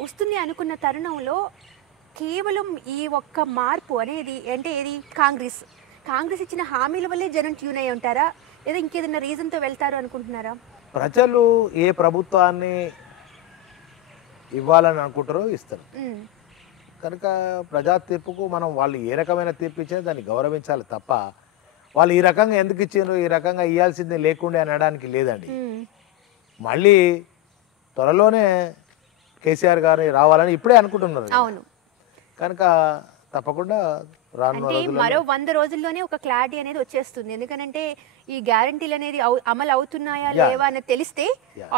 వస్తుంది అనుకున్న తరుణంలో కేవలం ఈ ఒక్క మార్పు అనేది అంటే ఏది కాంగ్రెస్ ఇచ్చిన హామీల వల్లే జనం ట్యూన్ అయి ఉంటారా, లేదా ఇంకేదైనా రీజన్తో వెళ్తారు అనుకుంటున్నారా? ప్రజలు ఏ ప్రభుత్వాన్ని ఇవ్వాలని అనుకుంటారో ఇస్తారు. కనుక ప్రజా తీర్పుకు మనం వాళ్ళు ఏ రకమైన తీర్పు ఇచ్చినా దాన్ని గౌరవించాలి తప్ప వాళ్ళు ఈ రకంగా ఎందుకు ఇచ్చారు, ఈ రకంగా ఇవ్వాల్సింది లేకుండా అనడానికి లేదండి. మళ్ళీ త్వరలోనే కేసీఆర్ గారిని రావాలని ఇప్పుడే అనుకుంటున్నారు. అవును, కనుక తప్పకుండా మరో 100 రోజుల్లోనే ఒక క్లారిటీ అనేది వచ్చేస్తుంది. ఎందుకంటే ఈ గ్యారంటీలు అనేది అమలు అవుతున్నాయా లేవా అనేది తెలిస్తే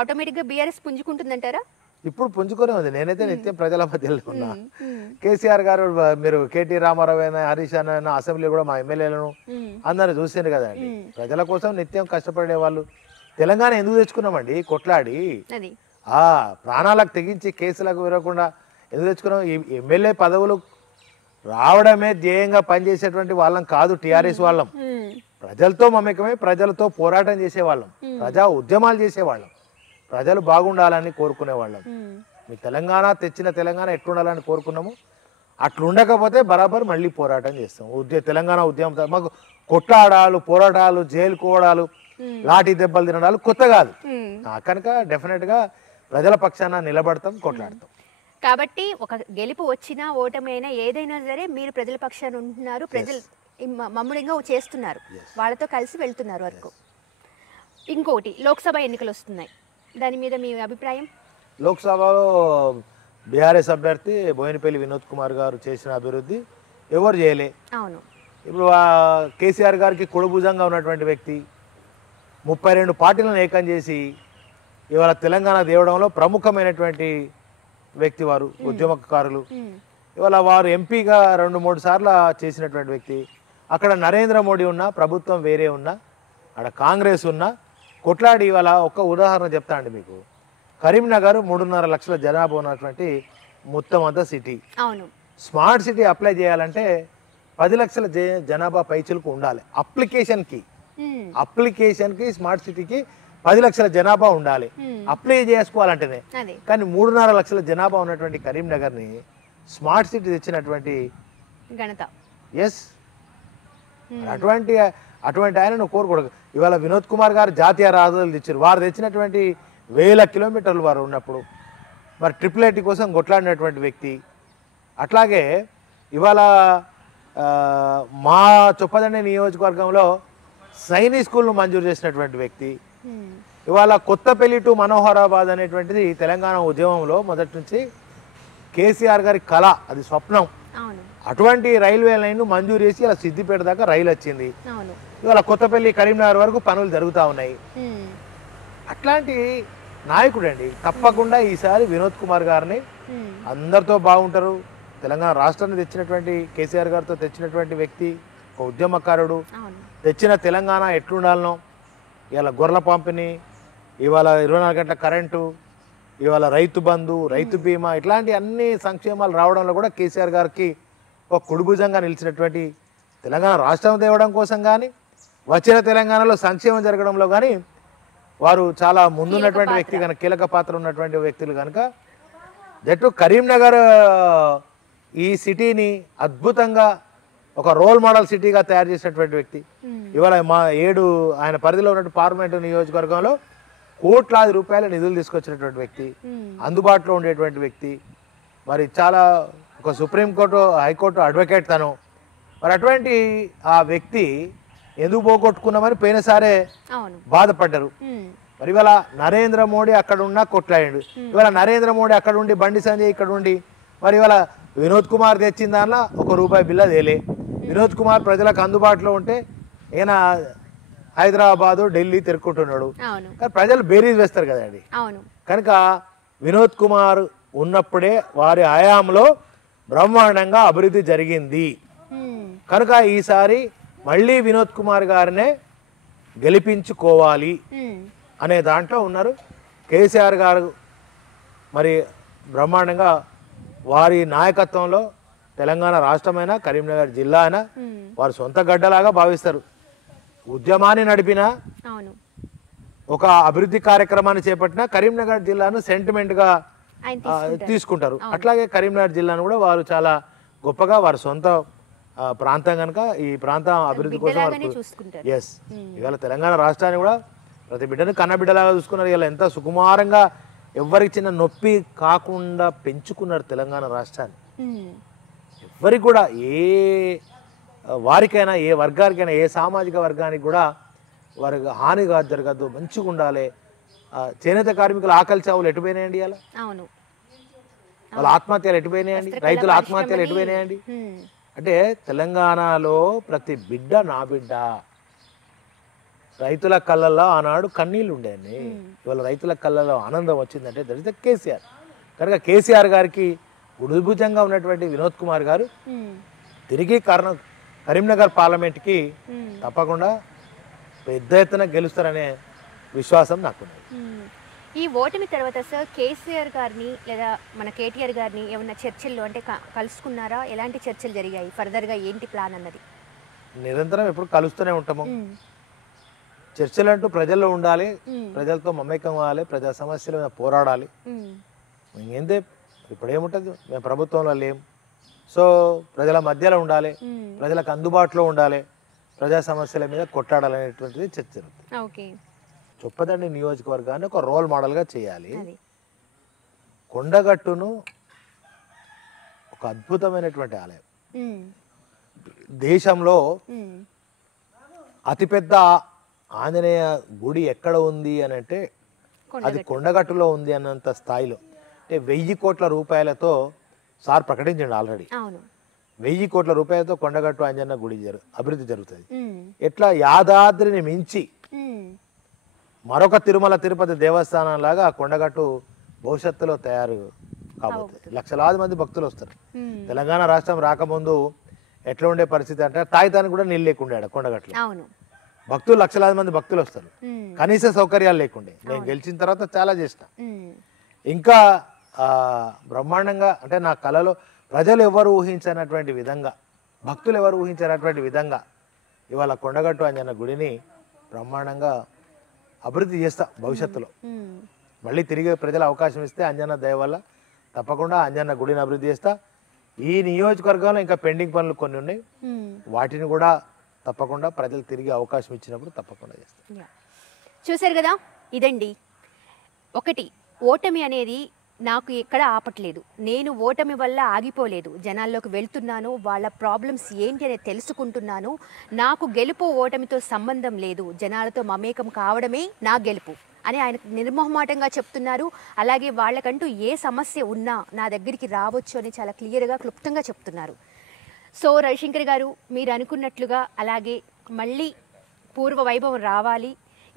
ఆటోమేటిక్ గా బీఆర్ఎస్ పుంజుకుంటుందంటారా? ఇప్పుడు పుంజుకునే ఉంది. నేనైతే నిత్యం ప్రజల మధ్యలో ఉన్నా. కేసీఆర్ గారు, మీరు కేటీ రామారావు అయినా, హరీష్ అయినా, అసెంబ్లీ కూడా మా ఎమ్మెల్యేలను అందరూ చూసిండ్రు కదా అండి. ప్రజల కోసం నిత్యం కష్టపడే వాళ్ళు. తెలంగాణ ఎందుకు తెచ్చుకున్నామండి? కొట్లాడి ప్రాణాలకు తెగించి కేసులకు విరగకుండా ఎందుకు తెచ్చుకున్నాం? ఈ ఎమ్మెల్యే పదవులు రావడమే ధ్యేయంగా పనిచేసేటువంటి వాళ్ళం కాదు టీఆర్ఎస్ వాళ్ళం. ప్రజలతో మమేకమై ప్రజలతో పోరాటం చేసేవాళ్ళం, ప్రజా ఉద్యమాలు చేసేవాళ్ళం, ప్రజలు బాగుండాలని కోరుకునేవాళ్ళం. మీ తెలంగాణ తెచ్చిన తెలంగాణ ఎట్లుండాలని కోరుకున్నాము, అట్లుండకపోతే బరాబర్ మళ్ళీ పోరాటం చేస్తాం. తెలంగాణ ఉద్యమం మాకు కొట్లాడాలు, పోరాటాలు, జైలుకోవడాలు, లాఠీ దెబ్బలు తినడాలు కొత్త కాదు. కనుక డెఫినెట్ గా ప్రజల పక్షాన నిలబడతాం, కొట్లాడతాం. కాబట్టి ఒక గెలుపు వచ్చినా ఓటమి అయినా ఏదైనా సరే మీరు ప్రజల పక్షాన ఉంటున్నారు, ప్రజలు మమ్ముడిగా చేస్తున్నారు, వాళ్ళతో కలిసి వెళ్తున్నారు వరకు. ఇంకోటి, లోక్సభ ఎన్నికలు వస్తున్నాయి, దాని మీద మీ అభిప్రాయం? లోక్సభలో బీఆర్ఎస్ అభ్యర్థి బోయినపల్లి వినోద్ కుమార్ గారు చేసిన అభివృద్ధి ఎవరు చేయలే. అవును, ఇప్పుడు కేసీఆర్ గారికి కొడుభుజంగా ఉన్నటువంటి వ్యక్తి 32 పార్టీలను ఏకం చేసి ఇవాళ తెలంగాణ దేవడంలో ప్రముఖమైనటువంటి వ్యక్తి వారు, ఉద్యమకారులు. ఇవాళ వారు ఎంపీగా 2-3 సార్లు చేసినటువంటి వ్యక్తి. అక్కడ నరేంద్ర మోడీ ఉన్నా, ప్రభుత్వం వేరే ఉన్నా, అక్కడ కాంగ్రెస్ ఉన్నా కొట్లాడి ఇవాళ ఒక ఉదాహరణ చెప్తా అండి మీకు. కరీంనగర్ 3.5 లక్షల జనాభా ఉన్నటువంటి మొత్తం అంతా సిటీ. అవును, స్మార్ట్ సిటీ అప్లై చేయాలంటే 10 లక్షల జనాభా పైచులకు ఉండాలి. అప్లికేషన్కి స్మార్ట్ సిటీకి 10 లక్షల జనాభా ఉండాలి అప్లై చేసుకోవాలంటేనే. కానీ 3.5 లక్షల జనాభా ఉన్నటువంటి కరీంనగర్ని స్మార్ట్ సిటీ తెచ్చినటువంటి ఘనత. ఎస్, అటువంటి ఆయనను కోరుకోడు. ఇవాళ వినోద్ కుమార్ గారు జాతీయ రహదారులు తెచ్చారు. వారు తెచ్చినటువంటి వేల కిలోమీటర్లు వారు ఉన్నప్పుడు మరి ట్రిపుల్ ఐటీ కోసం కొట్లాడినటువంటి వ్యక్తి. అట్లాగే ఇవాళ మా చొప్పదండి నియోజకవర్గంలో సైనిక్ స్కూల్ను మంజూరు చేసినటువంటి వ్యక్తి. ఇవాళ కొత్తపల్లి టు మనోహరాబాద్ అనేటువంటిది తెలంగాణ ఉద్యమంలో మొదటి నుంచి కేసీఆర్ గారి కళ, అది స్వప్నం. అటువంటి రైల్వే లైన్ మంజూరు చేసి ఇలా సిద్దిపేట దాకా రైలు వచ్చింది. ఇవాళ కొత్తపల్లి కరీంనగర్ వరకు పనులు జరుగుతూ ఉన్నాయి. అట్లాంటి నాయకుడు అండి. తప్పకుండా ఈసారి వినోద్ కుమార్ గారిని అందరితో బాగుంటారు. తెలంగాణ రాష్ట్రాన్ని తెచ్చినటువంటి కేసీఆర్ గారితో తెచ్చినటువంటి వ్యక్తి, ఒక ఉద్యమకారుడు. తెచ్చిన తెలంగాణ ఎట్లుండాలనో, ఇవాళ గొర్రెల పంపిణీ, ఇవాళ 24 గంటల కరెంటు, ఇవాళ రైతు బంధు, రైతు బీమా, ఇట్లాంటి అన్ని సంక్షేమాలు రావడంలో కూడా కేసీఆర్ గారికి ఒక కుడిభుజంగా నిలిచినటువంటి, తెలంగాణ రాష్ట్రం తేవడం కోసం కానీ వచ్చిన తెలంగాణలో సంక్షేమం జరగడంలో కానీ వారు చాలా ముందున్నటువంటి వ్యక్తి కనుక, కీలక పాత్ర ఉన్నటువంటి వ్యక్తులు కనుక జట్టు కరీంనగర్ ఈ సిటీని అద్భుతంగా ఒక రోల్ మోడల్ సిటీగా తయారు చేసినటువంటి వ్యక్తి. ఇవాళ మా 7 ఆయన పరిధిలో ఉన్నటువంటి పార్లమెంటు నియోజకవర్గంలో కోట్లాది రూపాయల నిధులు తీసుకొచ్చినటువంటి వ్యక్తి, అందుబాటులో ఉండేటువంటి వ్యక్తి. మరి చాలా ఒక సుప్రీంకోర్టు, హైకోర్టు అడ్వకేట్ తను. మరి అటువంటి ఆ వ్యక్తి ఎందుకు పోగొట్టుకున్నామని పోయినసారే బాధపడ్డారు. మరి ఇవాళ నరేంద్ర మోడీ అక్కడ ఉన్నా కొట్లాడాడు. ఇవాళ నరేంద్ర మోడీ అక్కడ ఉండి, బండి సంజయ్ ఇక్కడ ఉండి, మరి ఇవాళ వినోద్ కుమార్ తెచ్చిన దానిలో ₹1 బిల్ల తేలే. వినోద్ కుమార్ ప్రజలకు అందుబాటులో ఉంటే ఈయన హైదరాబాదు, ఢిల్లీ తిరుక్కుంటున్నాడు. కానీ ప్రజలు బేరీజ్ వేస్తారు కదండి. కనుక వినోద్ కుమార్ ఉన్నప్పుడే వారి హయాంలో బ్రహ్మాండంగా అభివృద్ధి జరిగింది. కనుక ఈసారి మళ్ళీ వినోద్ కుమార్ గారినే గెలిపించుకోవాలి అనే దాంట్లో ఉన్నారు. కేసీఆర్ గారు మరి బ్రహ్మాండంగా వారి నాయకత్వంలో తెలంగాణ రాష్ట్రమైనా, కరీంనగర్ జిల్లా అయినా వారి సొంత గడ్డలాగా భావిస్తారు. ఉద్యమాన్ని నడిపిన, ఒక అభివృద్ధి కార్యక్రమాన్ని చేపట్టిన కరీంనగర్ జిల్లాను సెంటిమెంట్గా తీసుకుంటారు. అట్లాగే కరీంనగర్ జిల్లాను కూడా వారు చాలా గొప్పగా వారి సొంత ప్రాంతం కనుక ఈ ప్రాంతం అభివృద్ధి కోసం ఎస్ ఇవాళ తెలంగాణ రాష్ట్రాన్ని కూడా ప్రతి బిడ్డను కన్నబిడ్డలాగా చూసుకున్నారు. ఇలా ఎంత సుకుమారంగా ఎవరికి చిన్న నొప్పి కాకుండా పెంచుకున్నారు తెలంగాణ రాష్ట్రాన్ని. ఎవరికి కూడా ఏ వారికైనా, ఏ వర్గానికైనా, ఏ సామాజిక వర్గానికి కూడా వారికి హానిగా జరగద్దు, మంచిగా ఉండాలి. చేనేత కార్మికుల ఆకలి చావులు ఎటుపోయినాయండి? ఇలా వాళ్ళ ఆత్మహత్యలు ఎటుపోయినాయండి? రైతుల ఆత్మహత్యలు ఎటుపోయినాయండి? అంటే తెలంగాణలో ప్రతి బిడ్డ నా బిడ్డ. రైతుల కళ్ళల్లో ఆనాడు కన్నీళ్ళు ఉండేయండి. ఇవాళ రైతుల కళ్ళలో ఆనందం వచ్చిందంటే దట్ ఇస్ ద కేసీఆర్. కనుక కేసీఆర్ గారికి గుడిభుజంగా ఉన్నటువంటి వినోద్ కుమార్ గారు తిరిగి కరీంనగర్ పార్లమెంట్కి తప్పకుండా పెద్ద ఎత్తున గెలుస్తారనే విశ్వాసం నాకున్నది. ఈ ఓటమి తర్వాత సార్ కేసీఆర్ గారిని లేదా మన కేటీఆర్ గారిని ఏమన్నా చర్చల్లో అంటే కలుసుకున్నారా? ఎలాంటి చర్చలు జరిగాయి? ఫర్దర్గా ఏంటి ప్లాన్ అన్నది? నిరంతరం ఎప్పుడు కలుస్తూనే ఉంటాము. చర్చలు అంటూ ప్రజల్లో ఉండాలి, ప్రజలతో మమేకం అవ్వాలి, ప్రజా సమస్యల మీద పోరాడాలి. ఇంకేందే ఇప్పుడు ఏముంటుంది, మేము ప్రభుత్వంలో లేం. సో ప్రజల మధ్యలో ఉండాలి, ప్రజలకు అందుబాటులో ఉండాలి, ప్రజా సమస్యల మీద కొట్లాడాలనేటువంటిది చర్చ జరుగుతుంది. చొప్పదండి నియోజకవర్గాన్ని ఒక రోల్ మోడల్గా చేయాలి. కొండగట్టును ఒక అద్భుతమైనటువంటి ఆలయం, దేశంలో అతిపెద్ద ఆంజనేయ గుడి ఎక్కడ ఉంది అని అంటే అది కొండగట్టులో ఉంది అన్నంత స్థాయిలో. అంటే 1000 కోట్ల రూపాయలతో సార్ ప్రకటించండి ఆల్రెడీ. 1000 కోట్ల రూపాయలతో కొండగట్టు ఆంజనేయ గుడి అభివృద్ధి జరుగుతుంది. ఎట్లా యాదాద్రిని మించి మరొక తిరుమల తిరుపతి దేవస్థానం లాగా కొండగట్టు భవిష్యత్తులో తయారు కాబోతుంది. లక్షలాది మంది భక్తులు వస్తారు. తెలంగాణ రాష్ట్రం రాకముందు ఎట్లా ఉండే పరిస్థితి అంటే తాయితానికి కూడా నీళ్ళు లేకుండే కొండగట్లు. భక్తులు లక్షలాది మంది భక్తులు వస్తారు, కనీస సౌకర్యాలు లేకుండే. నేను గెలిచిన తర్వాత చాలా చేసిన. ఇంకా బ్రహ్మాండంగా అంటే నా కళలో ప్రజలు ఎవరు ఊహించినటువంటి విధంగా, భక్తులు ఎవరు ఊహించినటువంటి విధంగా ఇవాళ కొండగట్టు ఆంజనేయ గుడిని బ్రహ్మాండంగా అభివృద్ధి చేస్తా. భవిష్యత్తులో మళ్ళీ తిరిగి ప్రజలు అవకాశం ఇస్తే అంజన్న దయ వల్ల తప్పకుండా అంజన్న గుడిని అభివృద్ధి చేస్తా. ఈ నియోజకవర్గంలో ఇంకా పెండింగ్ పనులు కొన్ని ఉన్నాయి, వాటిని కూడా తప్పకుండా ప్రజలు తిరిగి అవకాశం ఇచ్చినప్పుడు తప్పకుండా చేస్తాం. చూశారు కదా, ఇదండి ఒకటి, ఓటమి అనేది నాకు ఎక్కడ ఆపట్లేదు. నేను ఓటమి వల్ల ఆగిపోలేదు, జనాల్లోకి వెళ్తున్నాను, వాళ్ళ ప్రాబ్లమ్స్ ఏంటి అనేది తెలుసుకుంటున్నాను. నాకు గెలుపు ఓటమితో సంబంధం లేదు, జనాలతో మమేకం కావడమే నా గెలుపు అని ఆయన నిర్మోహమాటంగా చెప్తున్నారు. అలాగే వాళ్ళకంటూ ఏ సమస్య ఉన్నా నా దగ్గరికి రావచ్చు అని చాలా క్లియర్గా క్లుప్తంగా చెప్తున్నారు. సో రవిశంకర్ గారు, మీరు అనుకున్నట్లుగా అలాగే మళ్ళీ పూర్వ వైభవం రావాలి.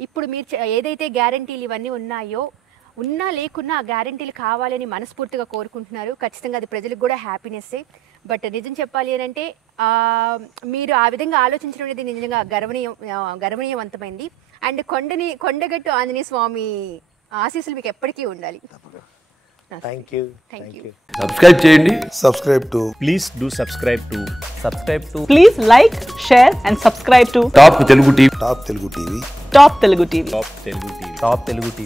ఇప్పుడు మీరు ఏదైతే గ్యారంటీలు ఇవన్నీ ఉన్నాయో, ఉన్నా లేకున్నా ఆ గ్యారంటీలు కావాలని మనస్ఫూర్తిగా కోరుకుంటున్నారు. ఖచ్చితంగా అది ప్రజలకు కూడా హ్యాపీనెస్సే. బట్ నిజం చెప్పాలి అని అంటే మీరు ఆ విధంగా ఆలోచించడం అనేది నిజంగా గర్వనీయవంతమైంది. అండ్ కొండగట్టు ఆంజనేయ స్వామి ఆశీస్సులు మీకు ఎప్పటికీ ఉండాలి. Thank you. సబ్స్క్రైబ్ చేయండి. Subscribe to please do subscribe to Please like, share and subscribe to top Telugu TV. Top Telugu TV. Top Telugu TV. Top Telugu TV.